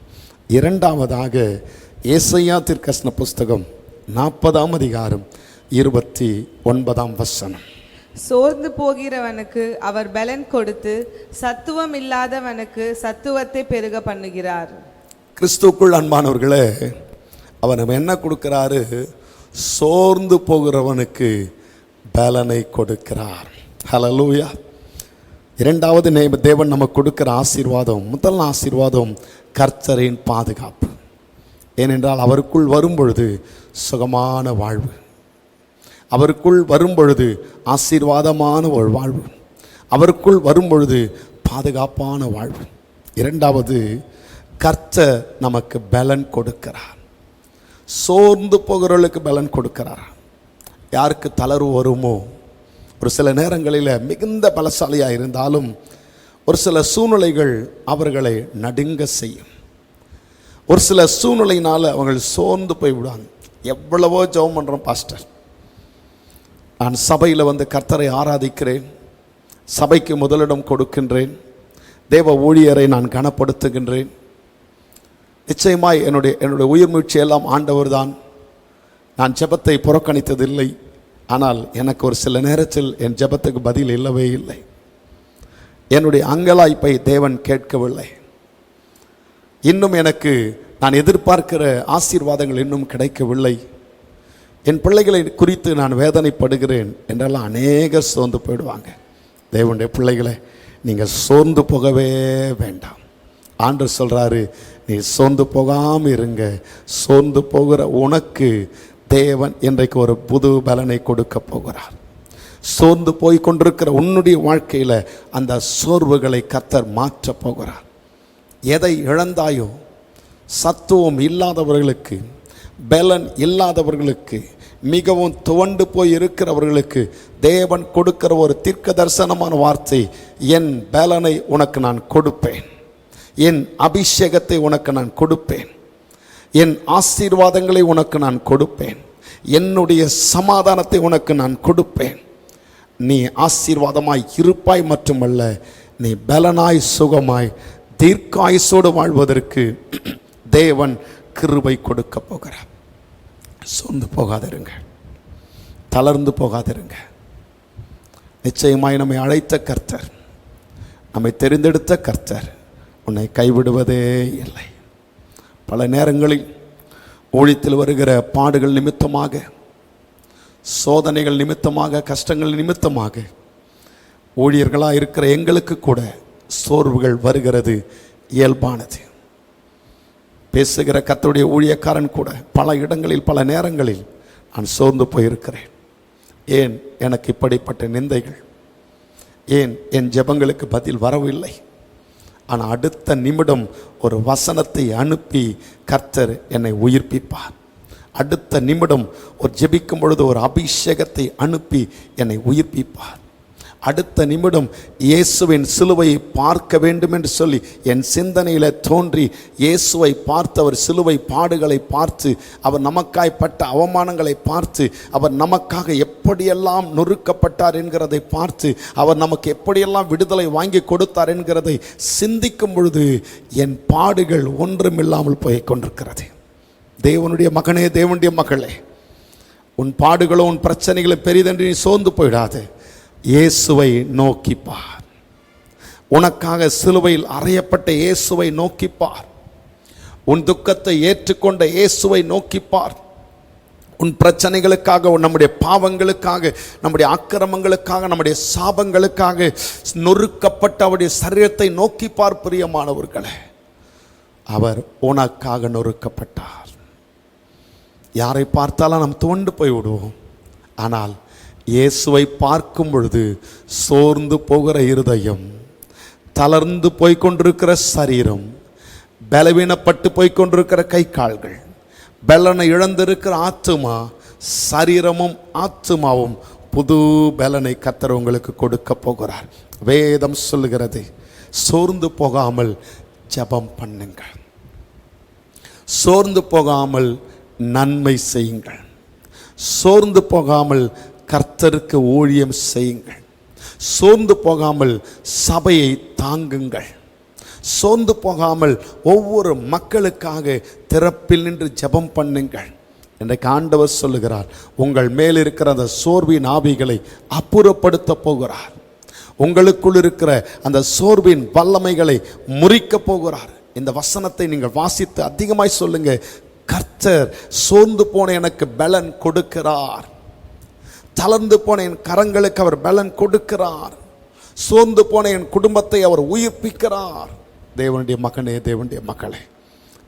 இரண்டாவதாக ஏசாயா தீர்க்கதரிசன புஸ்தகம் 40ஆம் அதிகாரம் 29ஆம் வசனம். சோர்ந்து போகிறவனுக்கு அவர் பலன் கொடுத்து சத்துவம் இல்லாதவனுக்கு சத்துவத்தை பெருக பண்ணுகிறார். கிறிஸ்துவுக்குள் அன்பானவர்களே, அவர் நம்ம என்ன கொடுக்கிறாரு? சோர்ந்து போகிறவனுக்கு பலனை கொடுக்கிறார். ஹல்லேலூயா. இரண்டாவது தேவன் நமக்கு கொடுக்கிற ஆசீர்வாதம், முதல் ஆசீர்வாதம் கர்த்தரின் பாதுகாப்பு. ஏனென்றால் அவருக்குள் வரும்பொழுது சுகமான வாழ்வு, அவருக்குள் வரும்பொழுது ஆசீர்வாதமான ஒரு வாழ்வு, அவருக்குள் வரும்பொழுது பாதுகாப்பான வாழ்வு. இரண்டாவது, கர்த்தர் நமக்கு பலன் கொடுக்கிறார். சோர்ந்து போகிறவர்களுக்கு பலன் கொடுக்கிறார். யாருக்கு தளர்வு வருமோ, ஒரு சில நேரங்களில் மிகுந்த பலசாலியாக இருந்தாலும் ஒரு சில சூழ்நிலைகள் அவர்களை நடுங்க செய்யும். ஒரு சில சூழ்நிலையினால் அவர்கள் சோர்ந்து போய் விடுவாங்க. எவ்வளவோ ஜெபம் பண்ணுறோம் பாஸ்டர், நான் சபையில் வந்து கர்த்தரை ஆராதிக்கிறேன், சபைக்கு முதலிடம் கொடுக்கின்றேன், தேவ ஊழியரை நான் கனப்படுத்துகின்றேன், நிச்சயமாய் என்னுடைய உயிர் மூச்சையெல்லாம் ஆண்டவர் தான், நான் ஜெபத்தை புறக்கணித்ததில்லை, ஆனால் எனக்கு ஒரு சில நேரத்தில் என் ஜெபத்துக்கு பதில் இல்லவே இல்லை, என்னுடைய அங்கலாய்ப்பை தேவன் கேட்கவில்லை, இன்னும் எனக்கு நான் எதிர்பார்க்கிற ஆசீர்வாதங்கள் இன்னும் கிடைக்கவில்லை, என் பிள்ளைகளை குறித்து நான் வேதனைப்படுகிறேன் என்றெல்லாம் அநேக சோர்ந்து போயிடுவாங்க. தேவனுடைய பிள்ளைகளை நீங்கள் சோர்ந்து போகவே வேண்டாம். ஆண்டவர் சொல்கிறாரு, நீ சோர்ந்து போகாமல் இருங்க. சோர்ந்து போகிற உனக்கு தேவன் இன்றைக்கு ஒரு புது பலனை கொடுக்க போகிறார். சோர்ந்து போய் கொண்டிருக்கிற உன்னுடைய வாழ்க்கையில் அந்த சோர்வுகளை கர்த்தர் மாற்ற போகிறார். எதை இழந்தாயோ, சத்துவம் இல்லாதவர்களுக்கு, பலன் இல்லாதவர்களுக்கு, மிகவும் துவண்டு போய் இருக்கிறவர்களுக்கு தேவன் கொடுக்கிற ஒரு தீர்க்க தரிசனமான வார்த்தை, என் பலனை உனக்கு நான் கொடுப்பேன், என் அபிஷேகத்தை உனக்கு நான் கொடுப்பேன், என் ஆசீர்வாதங்களை உனக்கு நான் கொடுப்பேன், என்னுடைய சமாதானத்தை உனக்கு நான் கொடுப்பேன். நீ ஆசீர்வாதமாய் இருப்பாய் மட்டுமல்ல, நீ பலனாய் சுகமாய் தீர்க்காயுசோடு வாழ்வதற்கு தேவன் கிருபை கொடுக்க போகிறார். சோர்ந்து போகாதிருங்க, தளர்ந்து போகாதிருங்க. நிச்சயமாய் நம்மை அழைத்த கர்த்தர், நம்மை தெரிந்தெடுத்த கர்த்தர் உன்னை கைவிடுவதே இல்லை. பல நேரங்களில் ஊழியத்தில் வருகிற பாடுகள் நிமித்தமாக, சோதனைகள் நிமித்தமாக, கஷ்டங்கள் நிமித்தமாக ஊழியர்களாக இருக்கிற எங்களுக்கு கூட சோர்வுகள் வருகிறது, இயல்பானது. பேசுகிற கர்த்தருடைய ஊழியக்காரன் கூட பல இடங்களில், பல நேரங்களில் நான் சோர்ந்து போயிருக்கிறேன். ஏன் எனக்கு இப்படிப்பட்ட நிந்தைகள், ஏன் என் ஜெபங்களுக்கு பதில் வரவில்லை? ஆனால் அடுத்த நிமிடம் ஒரு வசனத்தை அனுப்பி கர்த்தர் என்னை உயிர்ப்பிப்பார். அடுத்த நிமிடம் ஒரு ஜெபிக்கும் பொழுது ஒரு அபிஷேகத்தை அனுப்பி என்னை உயிர்ப்பிப்பார். அடுத்த நிமிடம் இயேசுவின் சிலுவையை பார்க்க வேண்டும் என்று சொல்லி என் சிந்தனையில் தோன்றி, இயேசுவை பார்த்து, அவர் சிலுவை பாடுகளை பார்த்து, அவர் நமக்காய் பட்ட அவமானங்களை பார்த்து, அவர் நமக்காக எப்படியெல்லாம் நொறுக்கப்பட்டார் என்கிறதை பார்த்து, அவர் நமக்கு எப்படியெல்லாம் விடுதலை வாங்கி கொடுத்தார் என்கிறதை சிந்திக்கும் பொழுது என் பாடுகள் ஒன்றுமில்லாமல் போய் கொண்டிருக்கிறது. தேவனுடைய மகனே, தேவனுடைய மகளே, உன் பாடுகளோ உன் பிரச்சனைகளை பெரிதென்று நீ சோர்ந்து போயிடாது. இயேசுவை நோக்கிப்பார். உனக்காக சிலுவையில் அறையப்பட்ட இயேசுவை நோக்கிப்பார். உன் துக்கத்தை ஏற்றுக்கொண்ட இயேசுவை நோக்கிப்பார். உன் பிரச்சனைகளுக்காக, நம்முடைய பாவங்களுக்காக, நம்முடைய அக்கிரமங்களுக்காக, நம்முடைய சாபங்களுக்காக நொறுக்கப்பட்ட அவருடைய சரீரத்தை நோக்கிப்பார். பிரியமானவர்களே, அவர் உனக்காக நொறுக்கப்பட்டார். யாரை பார்த்தாலும் நாம் துவண்டு போய் விடுவோம். ஆனால் இயேசுவை பார்க்கும் பொழுது சோர்ந்து போகிற இருதயம், தளர்ந்து போய்கொண்டிருக்கிற சரீரம், பலவீனப்பட்டு போய்கொண்டிருக்கிற கை கால்கள், பலனை இழந்திருக்கிற ஆத்துமா, சரீரமும் ஆத்துமாவும் புது பலனை கர்த்தர் உங்களுக்கு கொடுக்க போகிறார். வேதம் சொல்லுகிறது, சோர்ந்து போகாமல் ஜெபம் பண்ணுங்கள், சோர்ந்து போகாமல் நன்மை செய்யுங்கள், சோர்ந்து போகாமல் கர்த்தருக்கு ஊழியம் செய்யுங்கள், சோர்ந்து போகாமல் சபையை தாங்குங்கள், சோர்ந்து போகாமல் ஒவ்வொரு மக்களுக்காக திறப்பில் நின்று ஜெபம் பண்ணுங்கள். இன்றைக்கு ஆண்டவர் சொல்லுகிறார், உங்கள் மேல் இருக்கிற அந்த சோர்வின் ஆவிகளை அப்புறப்படுத்த போகிறார். உங்களுக்குள் இருக்கிற அந்த சோர்வின் வல்லமைகளை முறிக்க போகிறார். இந்த வசனத்தை நீங்கள் வாசித்து அதிகமாய் சொல்லுங்க. கர்த்தர் சோர்ந்து போன எனக்கு பலன் கொடுக்கிறார், தளர்ந்து போன என் கரங்களுக்கு அவர் பலன் கொடுக்கிறார், சோர்ந்து போன என் குடும்பத்தை அவர் உயிர்ப்பிக்கிறார். தேவனுடைய மகனே, தேவனுடைய மகளே,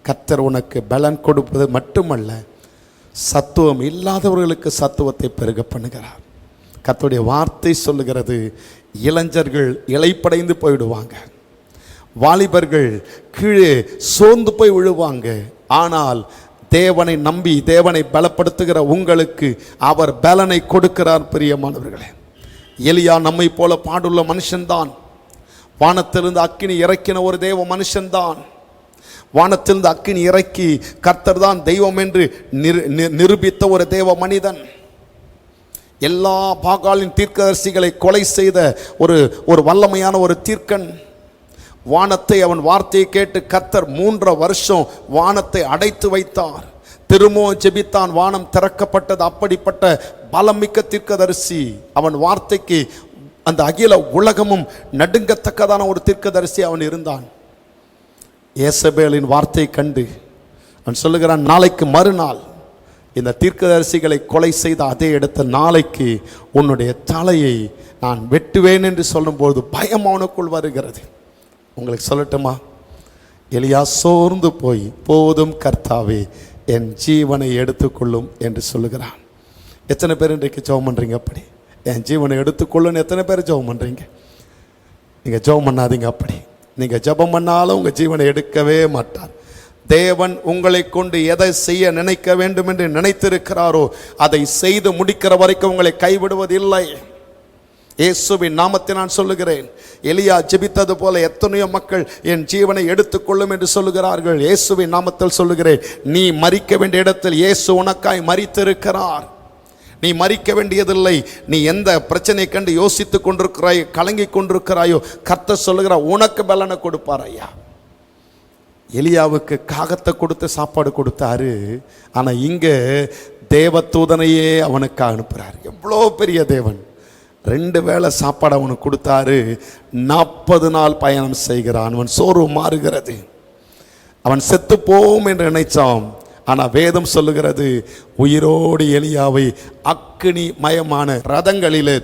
கர்த்தர் உனக்கு பலன் கொடுப்பது மட்டுமல்ல, சத்துவம் இல்லாதவர்களுக்கு சத்துவத்தை பெருக பண்ணுகிறார். கர்த்தருடைய வார்த்தை சொல்லுகிறது, இளைஞர்கள் இளைப்படைந்து போயிடுவாங்க, வாலிபர்கள் கீழே சோர்ந்து போய் விழுவாங்க. ஆனால் தேவனை நம்பி தேவனை பலப்படுத்துகிற உங்களுக்கு அவர் பலனை கொடுக்கிறார். பிரியமானவர்களே, எலியா நம்மை போல பாடுள்ள மனுஷன்தான். வானத்திலிருந்து அக்கினி இறக்கின ஒரு தேவ மனுஷன்தான். வானத்திலிருந்து அக்கினி இறக்கி கர்த்தர் தான் தெய்வம் என்று நிரூபித்த ஒரு தேவ மனிதன். எல்லா பாகாலின் தீர்க்கதரிசிகளை கொலை செய்த ஒரு வல்லமையான ஒரு தீர்க்கன். வானத்தை, அவன் வார்த்தையை கேட்டு கர்த்தர் 3 வருஷம் வானத்தை அடைத்து வைத்தார். திரும்பவும் ஜெபித்தான், வானம் திறக்கப்பட்டது. அப்படிப்பட்ட பலமிக்க தீர்க்கதரிசி. அவன் வார்த்தைக்கு அந்த அகில உலகமும் நடுங்கத்தக்கதான ஒரு தீர்க்கதரிசி அவன் இருந்தான். ஏசபேலின் வார்த்தை கண்டு அவன் சொல்லுகிறான், நாளைக்கு மறுநாள் இந்த தீர்க்கதரிசிகளை கொலை செய்த அதே இடத்த நாளைக்கு உன்னுடைய தலையை நான் வெட்டுவேன் என்று சொல்லும்போது பயம் அவனுக்குள் வருகிறது. உங்களுக்கு சொல்லட்டுமா, எலியா சோர்ந்து போய், போதும் கர்த்தாவே என் ஜீவனை எடுத்துக்கொள்ளும் என்று சொல்லுகிறான். எத்தனை பேர் இன்றைக்கு ஜெபம் பண்ணுறீங்க? அப்படி என் ஜீவனை எடுத்துக்கொள்ளுன்னு எத்தனை பேர் ஜெபம் பண்ணுறீங்க? நீங்கள் ஜெபம் பண்ணாதீங்க. அப்படி நீங்கள் ஜெபம் பண்ணாலும் உங்கள் ஜீவனை எடுக்கவே மாட்டார். தேவன் உங்களை கொண்டு எதை செய்ய நினைக்க வேண்டும் என்று நினைத்திருக்கிறாரோ அதை செய்து முடிக்கிற வரைக்கும் உங்களை கைவிடுவதில்லை. இயேசுவின் நாமத்தை நான் சொல்லுகிறேன். எலியா ஜெபித்தது போல எத்தனையோ மக்கள் என் ஜீவனை எடுத்துக்கொள்ளும் என்று சொல்லுகிறார்கள். இயேசுவின் நாமத்தில் சொல்லுகிறேன், நீ மரிக்க வேண்டிய இடத்தில் இயேசு உனக்காய் மரித்திருக்கிறார். நீ மரிக்க வேண்டியதில்லை. நீ எந்த பிரச்சனையை கண்டு யோசித்துக் கொண்டிருக்கிறாயோ, கலங்கி கொண்டிருக்கிறாயோ, கர்த்தர் சொல்லுகிறார் உனக்கு பலனை கொடுப்பார். ஐயா, எலியாவுக்கு காகத்தை கொடுத்து சாப்பாடு கொடுத்தாரு. ஆனால் இங்கே தேவதூதனையே அவனுக்கு அனுப்புகிறார். எவ்வளோ பெரிய தேவன்! 2 வேளை சாப்பாடு அவனுக்கு கொடுத்தாரு. 40 நாள் பயணம் செய்கிறான். அவன் சோர்வு மாறுகிறது. அவன் செத்து போவோம் என்று நினைச்சான். ஆனால் வேதம் சொல்லுகிறது, உயிரோடு எலியாவை அக்கினி மயமான ரதங்களிலே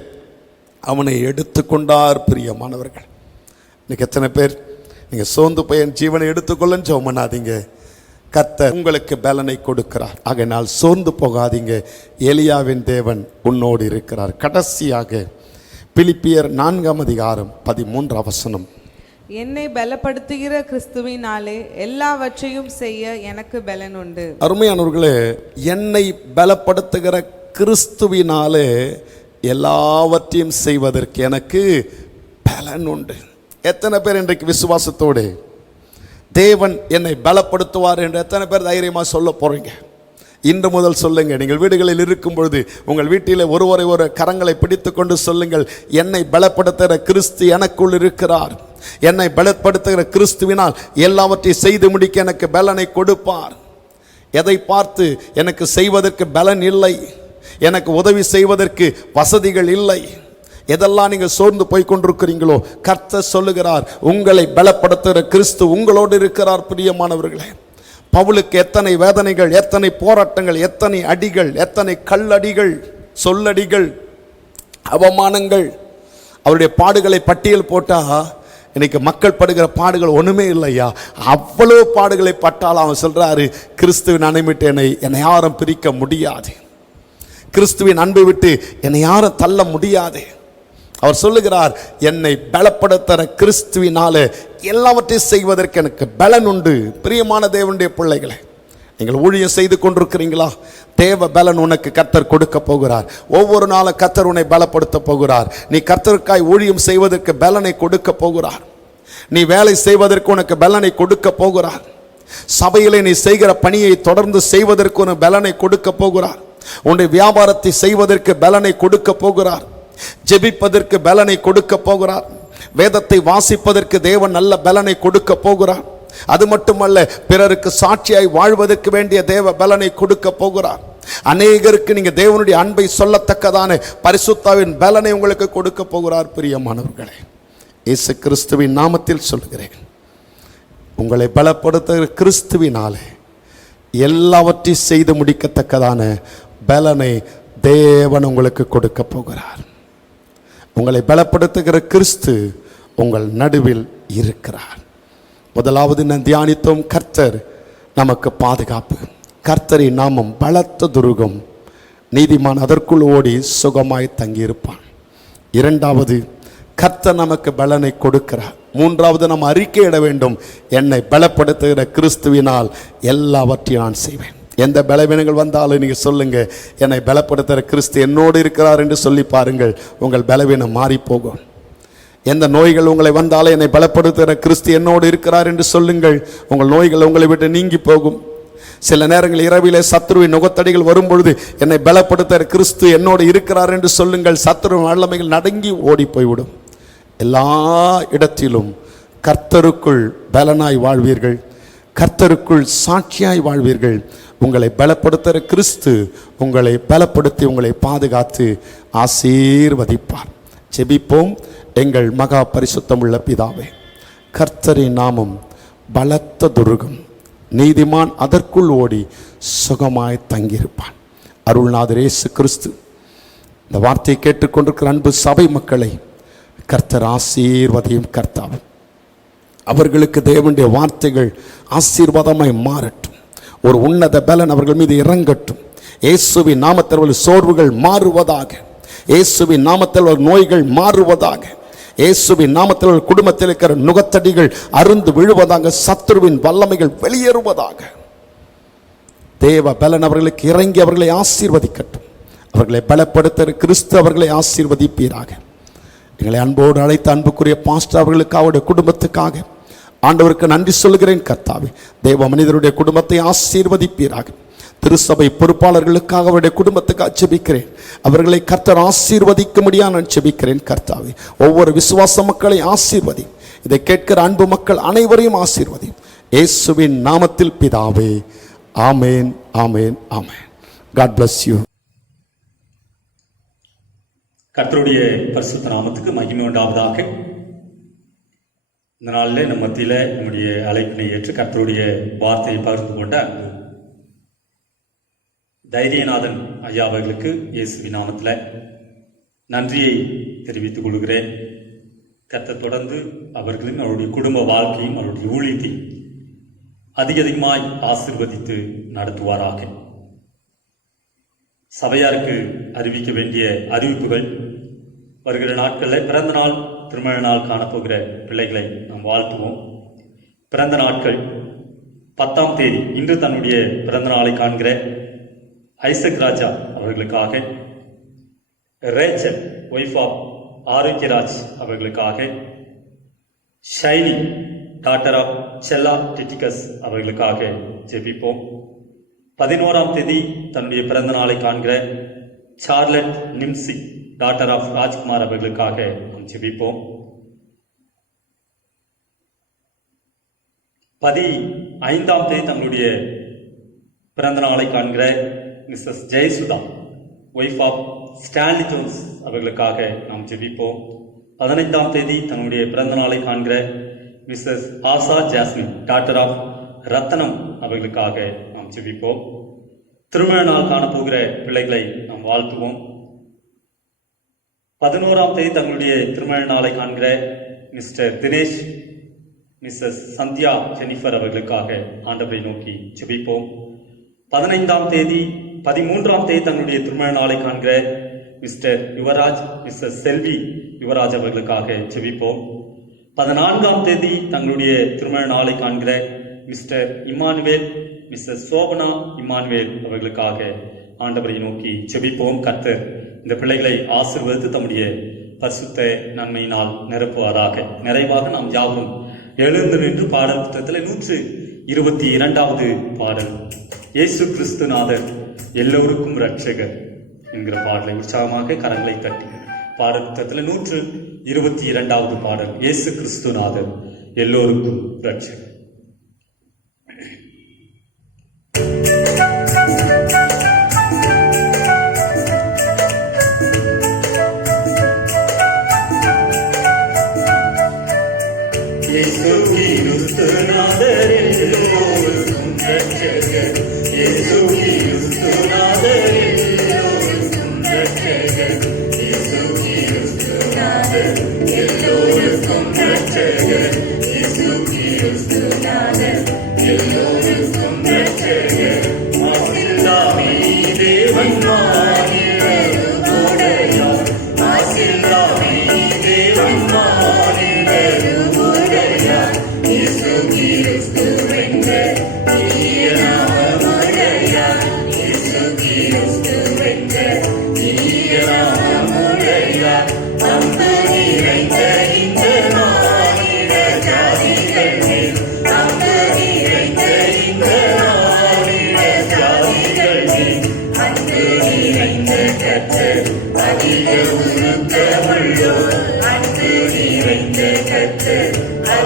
அவனை எடுத்துக்கொண்டார். பிரியமானவர்கள், இன்னைக்கு எத்தனை பேர் நீங்கள் சோர்ந்து போய் என் ஜீவனை எடுத்துக்கொள்ளன்னு ஜெபம் பண்ணாதீங்க. கர்த்தர் உங்களுக்கு பலனை கொடுக்கிறார். ஆகையினால் சோர்ந்து போகாதீங்க. எலியாவின் தேவன் உன்னோடு இருக்கிறார். கடைசியாக பிலிப்பியர் 4ஆம் அதிகாரம் 13ஆம் வசனம். என்னை பலப்படுத்துகிற கிறிஸ்துவினாலே எல்லாவற்றையும் செய்ய எனக்கு பலன் உண்டு. அருமையானவர்களே, என்னை பலப்படுத்துகிற கிறிஸ்துவினாலே எல்லாவற்றையும் செய்வதற்கு எனக்கு பலன் உண்டு. எத்தனை பேர் இன்றைக்கு விசுவாசத்தோடு தேவன் என்னை பலப்படுத்துவார் என்று எத்தனை பேர் தைரியமாக சொல்ல போறீங்க? இன்று முதல் சொல்லுங்க. நீங்கள் வீடுகளில் இருக்கும் பொழுது உங்கள் வீட்டிலே ஒருவரை ஒரு கரங்களை பிடித்து கொண்டு சொல்லுங்கள், என்னை பலப்படுத்துகிற கிறிஸ்து எனக்குள் இருக்கிறார். என்னை பலப்படுத்துகிற கிறிஸ்துவினால் எல்லாவற்றையும் செய்து முடிக்க எனக்கு பலனை கொடுப்பார். எதை பார்த்து எனக்கு செய்வதற்கு பலன் இல்லை, எனக்கு உதவி செய்வதற்கு வசதிகள் இல்லை, எதெல்லாம் நீங்கள் சோர்ந்து போய் கொண்டிருக்கிறீங்களோ, கர்த்தர் சொல்லுகிறார் உங்களை பலப்படுத்துகிற கிறிஸ்து உங்களோடு இருக்கிறார். பிரியமானவர்களே, பவுலுக்கு எத்தனை வேதனைகள், எத்தனை போராட்டங்கள், எத்தனை அடிகள், எத்தனை கல்லடிகள், சொல்லடிகள், அவமானங்கள். அவருடைய பாடுகளை பட்டியல் போட்டா இன்னைக்கு மக்கள் படுகிற பாடுகள் ஒண்ணுமே இல்லையா. அவ்வளவு பாடுகளை பட்டால் அவன் சொல்றாரு, கிறிஸ்துவின் அன்பை விட்டு என்னை யாரும் பிரிக்க முடியாது. கிறிஸ்துவின் அன்பை விட்டு என்னை யாரும் தள்ள முடியாது. அவர் சொல்லுகிறார், என்னை பலப்படுத்துகிற கிறிஸ்துவினால எல்லாவற்றையும் செய்வதற்கு எனக்கு பலன் உண்டு. பிரியமான தேவனுடைய பிள்ளைகளை, நீங்கள் ஊழியம் செய்து கொண்டிருக்கிறீங்களா? தேவ பலன் உனக்கு கர்த்தர் கொடுக்க போகிறார். ஒவ்வொரு நாளும் கர்த்தர் உன்னை பலப்படுத்த போகிறார். நீ கர்த்தருக்காய் ஊழியம் செய்வதற்கு பலனை கொடுக்க போகிறார். நீ வேலை செய்வதற்கு உனக்கு பலனை கொடுக்க போகிறார். சபையிலே நீ செய்கிற பணியை தொடர்ந்து செய்வதற்கு உனக்கு பலனை கொடுக்க போகிறார். உன்னுடைய வியாபாரத்தை செய்வதற்கு பலனை கொடுக்க போகிறார். ஜெபிப்பதற்கு பலனை கொடுக்க போகிறார். வேதத்தை வாசிப்பதற்கு தேவன் நல்ல பலனை கொடுக்க போகிறார். அது மட்டுமல்ல, பிறருக்கு சாட்சியாய் வாழ்வதற்கு வேண்டிய தேவ பலனை கொடுக்க போகிறார். அநேகருக்கு நீங்க தேவனுடைய அன்பை சொல்லத்தக்கதான பரிசுத்தாவின் பலனை உங்களுக்கு கொடுக்க போகிறார். பிரியமானவர்களே, இயேசு கிறிஸ்துவின் நாமத்தில் சொல்கிறேன், உங்களை பலப்படுத்துகிற கிறிஸ்துவினாலே எல்லாவற்றையும் செய்து முடிக்கத்தக்கதான பலனை தேவன் உங்களுக்கு கொடுக்க போகிறார். உங்களை பலப்படுத்துகிற கிறிஸ்து உங்கள் நடுவில் இருக்கிறார். முதலாவது நான் தியானித்தோம், கர்த்தர் நமக்கு பாதுகாப்பு. கர்த்தரின் நாமம் பலத்த துருகம், நீதிமான் அதற்குள் ஓடி சுகமாய் தங்கியிருப்பான். இரண்டாவது, கர்த்தர் நமக்கு பலனை கொடுக்கிறார். மூன்றாவது, நாம் அறிக்கையிட வேண்டும், என்னை பலப்படுத்துகிற கிறிஸ்துவினால் எல்லாவற்றையும் நான் செய்வேன். எந்த பலவீனங்கள் வந்தாலும் நீங்கள் சொல்லுங்க, என்னை பலப்படுத்துகிற கிறிஸ்து என்னோடு இருக்கிறார் என்று சொல்லி பாருங்கள், உங்கள் பலவீனம் மாறி போகும். எந்த நோய்கள் உங்களை வந்தாலும் என்னை பலப்படுத்துகிற கிறிஸ்து என்னோடு இருக்கிறார் என்று சொல்லுங்கள், உங்கள் நோய்கள் உங்களை விட்டு நீங்கி போகும். சில நேரங்கள் இரவிலே சத்துருவின் நுகத்தடிகள் வரும்பொழுது என்னை பலப்படுத்துகிற கிறிஸ்து என்னோடு இருக்கிறார் என்று சொல்லுங்கள், சத்துருவின் வல்லமைகள் நடுங்கி ஓடி போய்விடும். எல்லா இடத்திலும் கர்த்தருக்குள் பலனாய் வாழ்வீர்கள், கர்த்தருக்குள் சாட்சியாய் வாழ்வீர்கள். உங்களை பலப்படுத்துகிற கிறிஸ்து உங்களை பலப்படுத்தி உங்களை பாதுகாத்து ஆசீர்வதிப்பார். ஜெபிப்போம். எங்கள் மகா பரிசுத்தமுள்ள பிதாவே, கர்த்தரின் நாமம் பலத்த துருகம், நீதிமான் அதற்குள் ஓடி சுகமாய் தங்கியிருப்பான். அருள்நாதர் இயேசு கிறிஸ்து இந்த வார்த்தையை கேட்டுக்கொண்டிருக்கிற அன்பு சபை மக்களை கர்த்தர் ஆசீர்வதியும். கர்த்தாவும் அவர்களுக்கு தேவனுடைய வார்த்தைகள் ஆசீர்வாதமாய் மாறட்டும். ஒரு உன்னத பலன் அவர்கள் மீது இறங்கட்டும். இயேசுவின் நாமத்தில் அவர்கள் சோர்வுகள் மாறுவதாக, இயேசுவின் நாமத்தில் அவர்கள் நோய்கள் மாறுவதாக, இயேசுவின் நாமத்தில் அவர்கள் குடும்பத்தில் இருக்கிற நுகத்தடிகள் அருந்து விழுவதாக, சத்துருவின் வல்லமைகள் வெளியேறுவதாக. தேவ பலன் அவர்களுக்கு இறங்கி அவர்களை ஆசீர்வதிக்கட்டும். அவர்களை பலப்படுத்த கிறிஸ்து அவர்களை ஆசீர்வதிப்பீராக. எங்களை அன்போடு அழைத்த அன்புக்குரிய பாஸ்டர் அவர்களுக்கு, அவருடைய குடும்பத்துக்காக ஆண்டவருக்கு நன்றி சொல்கிறேன். கர்த்தாவே, தேவ மனிதருடைய குடும்பத்தை ஆசீர்வதிப்பீராக. திருச்சபை பொறுப்பாளர்களுக்காக அவருடைய குடும்பத்துக்காக ஜெபிக்கிறேன். அவர்களை கர்த்தர் ஆசீர்வதிக்க முடியாது நான் ஜெபிக்கிறேன். கர்த்தாவே, ஒவ்வொரு விசுவாச மக்களை ஆசீர்வதி. இதை கேட்கிற அன்பு மக்கள் அனைவரையும் ஆசீர்வதி. இயேசுவின் நாமத்தில் பிதாவே, ஆமேன், ஆமேன், ஆமேன். God bless you. கர்த்தருடைய பரிசுத்த நாமத்துக்கு மகிமை உண்டாவதாக. இந்த நாளில் நம்ம மத்தியில் நம்முடைய அழைப்பினை ஏற்று கர்த்தருடைய வார்த்தையை பகிர்ந்து கொண்ட தைரியநாதன் ஐயா அவர்களுக்கு இயேசுவின் நாமத்தில் நன்றியை தெரிவித்துக் கொள்கிறேன். கர்த்தர் தொடர்ந்து அவர்களையும் அவருடைய குடும்ப வாழ்க்கையும் அவருடைய ஊழியத்தையும் அதிகமாய் ஆசீர்வதித்து நடத்துவாராக. சபையாருக்கு அறிவிக்க வேண்டிய அறிவிப்புகள். வருகிற நாட்களில் பிறந்த நாள், திருமண நாள் காணப்போகிற பிள்ளைகளை நாம் வாழ்த்துவோம். பிறந்த நாட்கள் 10ஆம் தேதி, இன்று தன்னுடைய பிறந்த நாளை காண்கிற ஐசக் ராஜா அவர்களுக்காக, ரேச்சல் ஒய்ஃப் ஆஃப் ஆரோக்கியராஜ் அவர்களுக்காக, ஷைனி டாட்டர் ஆஃப் செல்லா டிட்டிகஸ் அவர்களுக்காக ஜெபிப்போம். 11ஆம் தேதி தன்னுடைய பிறந்த நாளை காண்கிற Charlotte Nimshi daughter of Rajkumar அவர்களுக்காக நாம் ஜெபிப்போம். 15ஆம் தேதி தன்னுடைய பிறந்த நாளை காண்கிற Mrs Jayasudha wife of Stanley Jones அவர்களுக்காக நாம் ஜெபிப்போம். 15ஆம் தேதி தன்னுடைய பிறந்த நாளை காண்கிற Mrs Asha Jasmine daughter of Rathnam அவர்களுக்காக நாம் ஜெபிப்போம். திருமண நாள் காணப்போகிற பிள்ளைகளை நாம் வாழ்த்துவோம். 11ஆம் தேதி தங்களுடைய திருமண நாளை காண்கிற Mr Dinesh, Mrs Sandhya Jennifer அவர்களுக்காக ஆண்டவரை நோக்கி ஜெபிப்போம். 15ஆம் தேதி 13ஆம் தேதி தங்களுடைய திருமண நாளை காண்கிற மிஸ்டர் யுவராஜ், மிஸ்ஸஸ் செல்வி யுவராஜ் அவர்களுக்காக ஜெபிப்போம். 14ஆம் தேதி தங்களுடைய திருமண நாளை காண்கிற Mr Emmanuel, Mrs Shobana Emmanuel அவர்களுக்காக ஆண்டவரை நோக்கி ஜெபிப்போம். கர்த்தர் இந்த பிள்ளைகளை ஆசீர்வதித்து தம்முடைய பரிசுத்த நன்மையினால் நிரப்புவதாக. நிறைவாக நாம் யாவரும் எழுந்து நின்று பாடல் புத்தகத்தில் 122வது பாடல், இயேசு கிறிஸ்துநாதர் எல்லோருக்கும் இரட்சகர் என்கிற பாடலை உற்சாகமாக கரங்களை தட்டி பாடல் புத்தகத்தில் 122வது பாடல், இயேசு கிறிஸ்துநாதர் எல்லோருக்கும் இரட்சகர். இயேசு கிறிஸ்துநாதர் எல்லோருக்கும் இரட்சகர், இயேசு கிறிஸ்துநாதர் எல்லோருக்கும் இரட்சகர், இயேசு கிறிஸ்துநாதர் எல்லோருக்கும் இரட்சகர், இயேசு கிறிஸ்துநாதர் எல்லோருக்கும்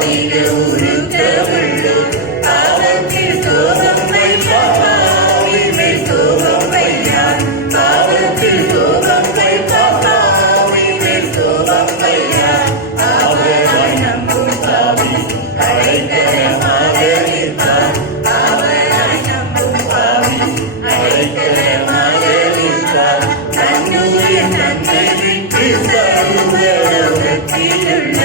அதிக உருக்கமுள்ளோ பாவத்தில் கோபம் வைப்பார் பாவின் மேல் கோபம் வையார் பாவத்தில் கோபம் வைப்பார் பாவின் மேல் கோபம் வையார் அவரை நம்பும் பாவி அடைக்கலமாக நிற்பார் அவரை நம்பும் பாவி அடைக்கலமாக நிற்பார் தன்னுடைய தன்னை விட்டு சர்வலோகத்திலுள்ள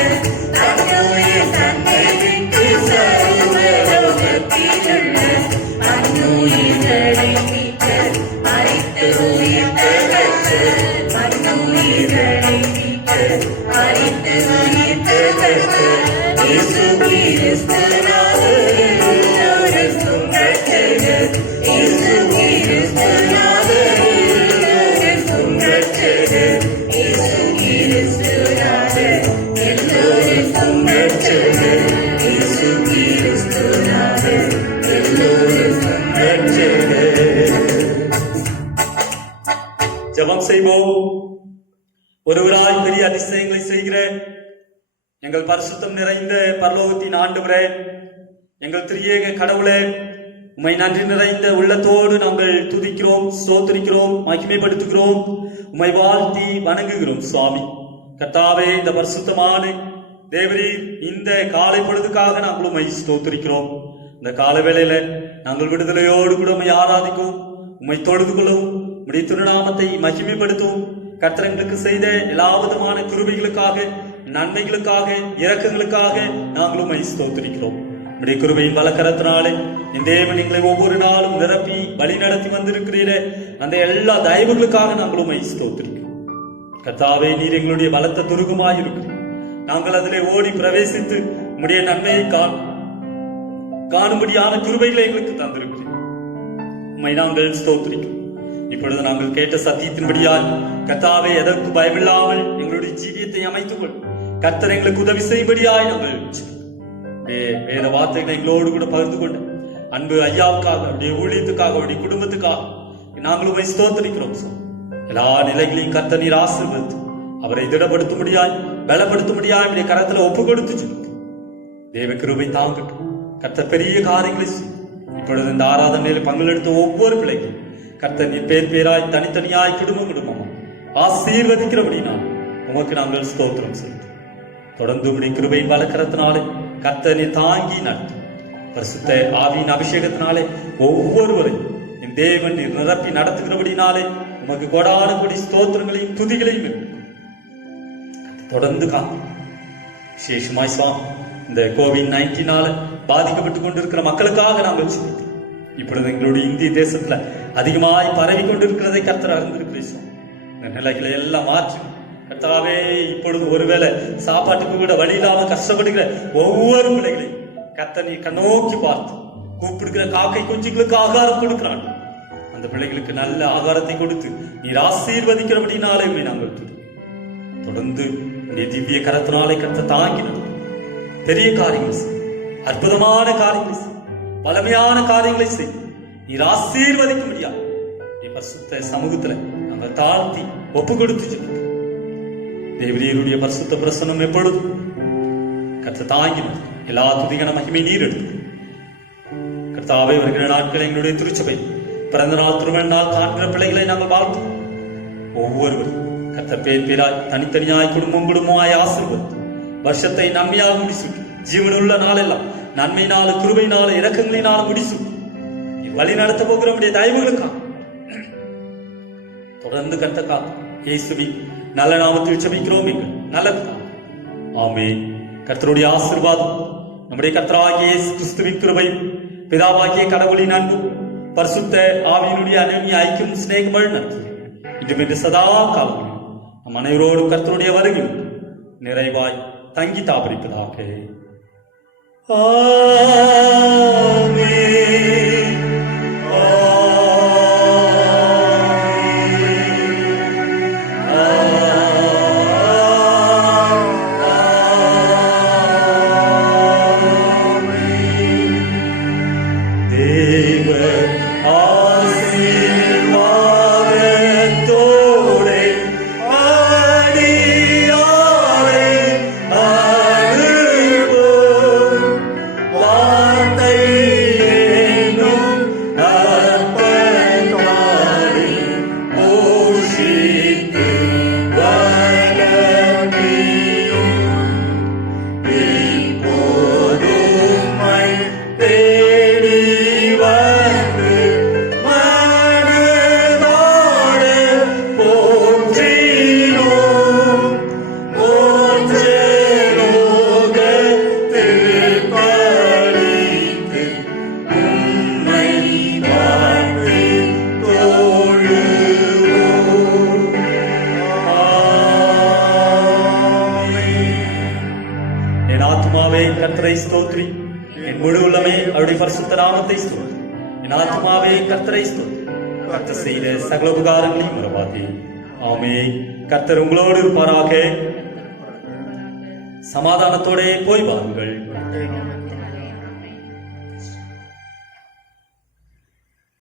தன்னுடைய தன்னை விட்டு சர்வலோகத்திலுள்ள மன்னுயிர்களை மீட்க மரித்து உயிர்த்த கர்த்தர் மன்னுயிர்களை மீட்க மரித்து உயிர்த்த கர்த்தர் இயேசு கிறிஸ்துநாதர் எல்லோருக்கும் ரட்சகர் இயேசு கிறிஸ்துநாதர் எல்லோருக்கும் ரட்சகர் இயேசு கிறிஸ்துநாதர் எல்லோருக்கும் ரட்சகர் இயேசு கிறிஸ்துநாதர் எல்லோருக்கும் ரட்சகர். ஜெபம் செய்வோம். ஒருவராய் பெரிய அதிசயங்களை செய்கிற எங்கள் பரிசுத்தம் நிறைந்த பரலோகத்தின் ஆண்டவரே, எங்கள் திரியேக கடவுளே, உம்மை நன்றி நிறைந்த உள்ளத்தோடு நாங்கள் துதிக்கிறோம், ஸ்தோத்திரிக்கிறோம், மகிமைப்படுத்துகிறோம், உம்மை வாழ்த்தி வணங்குகிறோம். சுவாமி கர்த்தாவே, இந்த பரிசுத்தமான தேவரீர் இந்த காலை பொழுதுக்காக நாங்கள் உம்மை ஸ்தோத்திரிக்கிறோம். இந்த கால வேளையில நாங்கள் விடுதலையோடு கூட உம்மை ஆராதிக்கவும், உம்மை தொழுது கொள்ளவும், உம்முடைய திருநாமத்தை மகிமைப்படுத்தவும், கர்த்தர் எங்களுக்கு செய்த எல்லா விதமான கிருபைகளுக்காக, நன்மைகளுக்காக, இரக்கங்களுக்காக நாங்கள் உம்மை ஸ்தோத்திரிக்கிறோம். உம்முடைய கிருபையின் வலக்கரத்தினாலே என் தேவன் எங்களை ஒவ்வொரு நாளும் நிரப்பி வழி நடத்தி வந்திருக்கிறீரே, அந்த எல்லா தயவுகளுக்காக நாங்கள் உம்மை ஸ்தோத்திரிக்கிறோம். கர்த்தாவே, நீர் எங்களுடைய பலத்த துருகமாயிருக்கிறீர். நாங்கள் அதிலே ஓடி பிரவேசித்து உம்முடைய நன்மையை காணும்படியான கிருபைகளை எங்களுக்கு தந்திருக்கிறீர். உம்மை நாங்கள் ஸ்தோத்திரிக்கிறோம். இப்பொழுது நாங்கள் கேட்ட சத்தியத்தின்படியால் கர்த்தாவே, எதற்கு பயமில்லாமல் எங்களுடைய ஜீவியத்தை அமைத்துக் கொள். கர்த்தர் எங்களுக்கு உதவி செய்யும்படியாய் நாங்கள் வேத வார்த்தைகளை எங்களோடு கூட பகிர்ந்து கொண்டு அன்பு ஐயாவுக்காக, அவருடைய ஊழியத்துக்காக, அவருடைய குடும்பத்துக்காக நாங்கள் உம்மை ஸ்தோத்திரிக்கிறோம். எல்லா நிலைகளையும் கர்த்தர் நீர் ஆசீர்வதித்து அவரை திடப்படுத்தும்படியாய், பலப்படுத்தும்படியாய் அவருடைய கரத்துல ஒப்பு கொடுத்து தேவ கிருபை தாங்கட்டும். கர்த்தர் பெரிய காரியங்களை இப்பொழுது இந்த ஆராதனையில் பங்கெடுத்த ஒவ்வொரு பிள்ளைகளும் கர்த்தர் நீர் பேர் பேராய், தனித்தனியாய், குடும்பம் குடும்பமா ஆசீர்வதிக்கிறபடினா உமக்கு நாங்கள் ஸ்தோத்திரம் செய்வோம். தொடர்ந்து உடைய கிருபையின் வலக்கரத்தினாலே கர்த்தர் நீர் தாங்கி நடத்தும். பரிசுத்த ஆவியின் அபிஷேகத்தினாலே ஒவ்வொருவரையும் என் தேவன் நீர் நிரப்பி நடத்துகிறபடினாலே உமக்கு கொடான கொடி ஸ்தோத்திரங்களையும் துதிகளையும் தொடர்ந்து காக்கும். விசேஷமாய் சுவாமி, இந்த கோவிட்-19 பாதிக்கப்பட்டுக் கொண்டிருக்கிற மக்களுக்காக நாங்கள் சிந்திக்கிறோம். இப்பொழுது எங்களுடைய இந்திய தேசத்துல அதிகமாய் பரவி கொண்டிருக்கிறதை கர்த்தர் அறிந்திருக்கிறோம். இந்த நிலைகளை எல்லாம் மாற்றி கர்த்தாவே, இப்பொழுது ஒருவேளை சாப்பாட்டுக்கு கூட வழி இல்லாம கஷ்டப்படுகிற ஒவ்வொரு பிள்ளைகளையும் கர்த்தர் நீ கண்ணோக்கி பார்த்து கூப்பிடுகிற காக்கை குஞ்சுகளுக்கு ஆகாரம் கொடுக்கிறான். அந்த பிள்ளைகளுக்கு நல்ல ஆகாரத்தை கொடுத்து நீர் ஆசீர்வதிக்கிறபடினாலே நாங்கள் தொடர்ந்து உடைய திவ்ய கரத்தினாலே கர்த்தர் தாங்கினோம். பெரிய காரியங்கள் செய், அற்புதமான காரியங்களை செய், பழமையான காரியங்களை செய். நீர் ஆசீர்வதிக்க முடியாது. பரிசுத்த சமூகத்துல நாங்கள் தாழ்த்தி ஒப்பு கொடுத்து தேவரீருடைய பரிசுத்த பிரசன்னம் எப்பொழுதும் கர்த்தர் தாங்கினோம். எல்லா துதிகன மகிமை நீர் எடுத்து கர்த்தாவே, வருகிற நாட்கள் எங்களுடைய திருச்சபை பிறந்த நாள், திருமண நாள் காண்கிற பிள்ளைகளை நாங்கள் வாழ்த்தோம். ஒவ்வொருவரும் கர்த்தர் பேர் பேராய், தனித்தனியாய், குடும்பம் குடும்பமாய் ஆசீர்வதித்து வருஷத்தை நன்மையாக முடிசு. ஜீவனுள்ள நாளெல்லாம் நன்மையினால, கிருபையினால, இரக்கங்களினால முடிசு. வழி நடத்த போகிற நம்முடைய தயவுகளுக்காக தொடர்ந்து கர்த்தர் இயேசுவின் நல்ல நாமத்தில் ஜெபிக்கிறோம். எங்கள் நல்ல ஆமென். கர்த்தருடைய ஆசீர்வாதம், நம்முடைய கர்த்தராகிய இயேசு கிறிஸ்துவின் கிருபையும், பிதாவாகிய கடவுளின் அன்பும், பரிசுத்த ஆவியினுடைய அனன்ய ஐக்கியம், சிநேகமும் நடத்தும் இன்றும் இன்று சதா காலம் நம் அனைவரோடும் கர்த்தருடைய வருகையும் நிறைவாய் தங்கி தாபரிப்பதாக. ஆமென். ஆசீர்வாதத்தோடு கர்த்தரை ஸ்தோத்ரி. என் முழு உள்ளமே அவருடைய பரிசுத்த நாமத்தை ஸ்தோத்ரி. என் ஆத்மாவே கர்த்தரை ஸ்தோத்ரி. கர்த்தர் செய்த சகல உபகாரங்களையும் மறவாதே. ஆமென். கர்த்தர் உங்களோடு இருப்பாராக. சமாதானத்தோட போய் வாருங்கள்.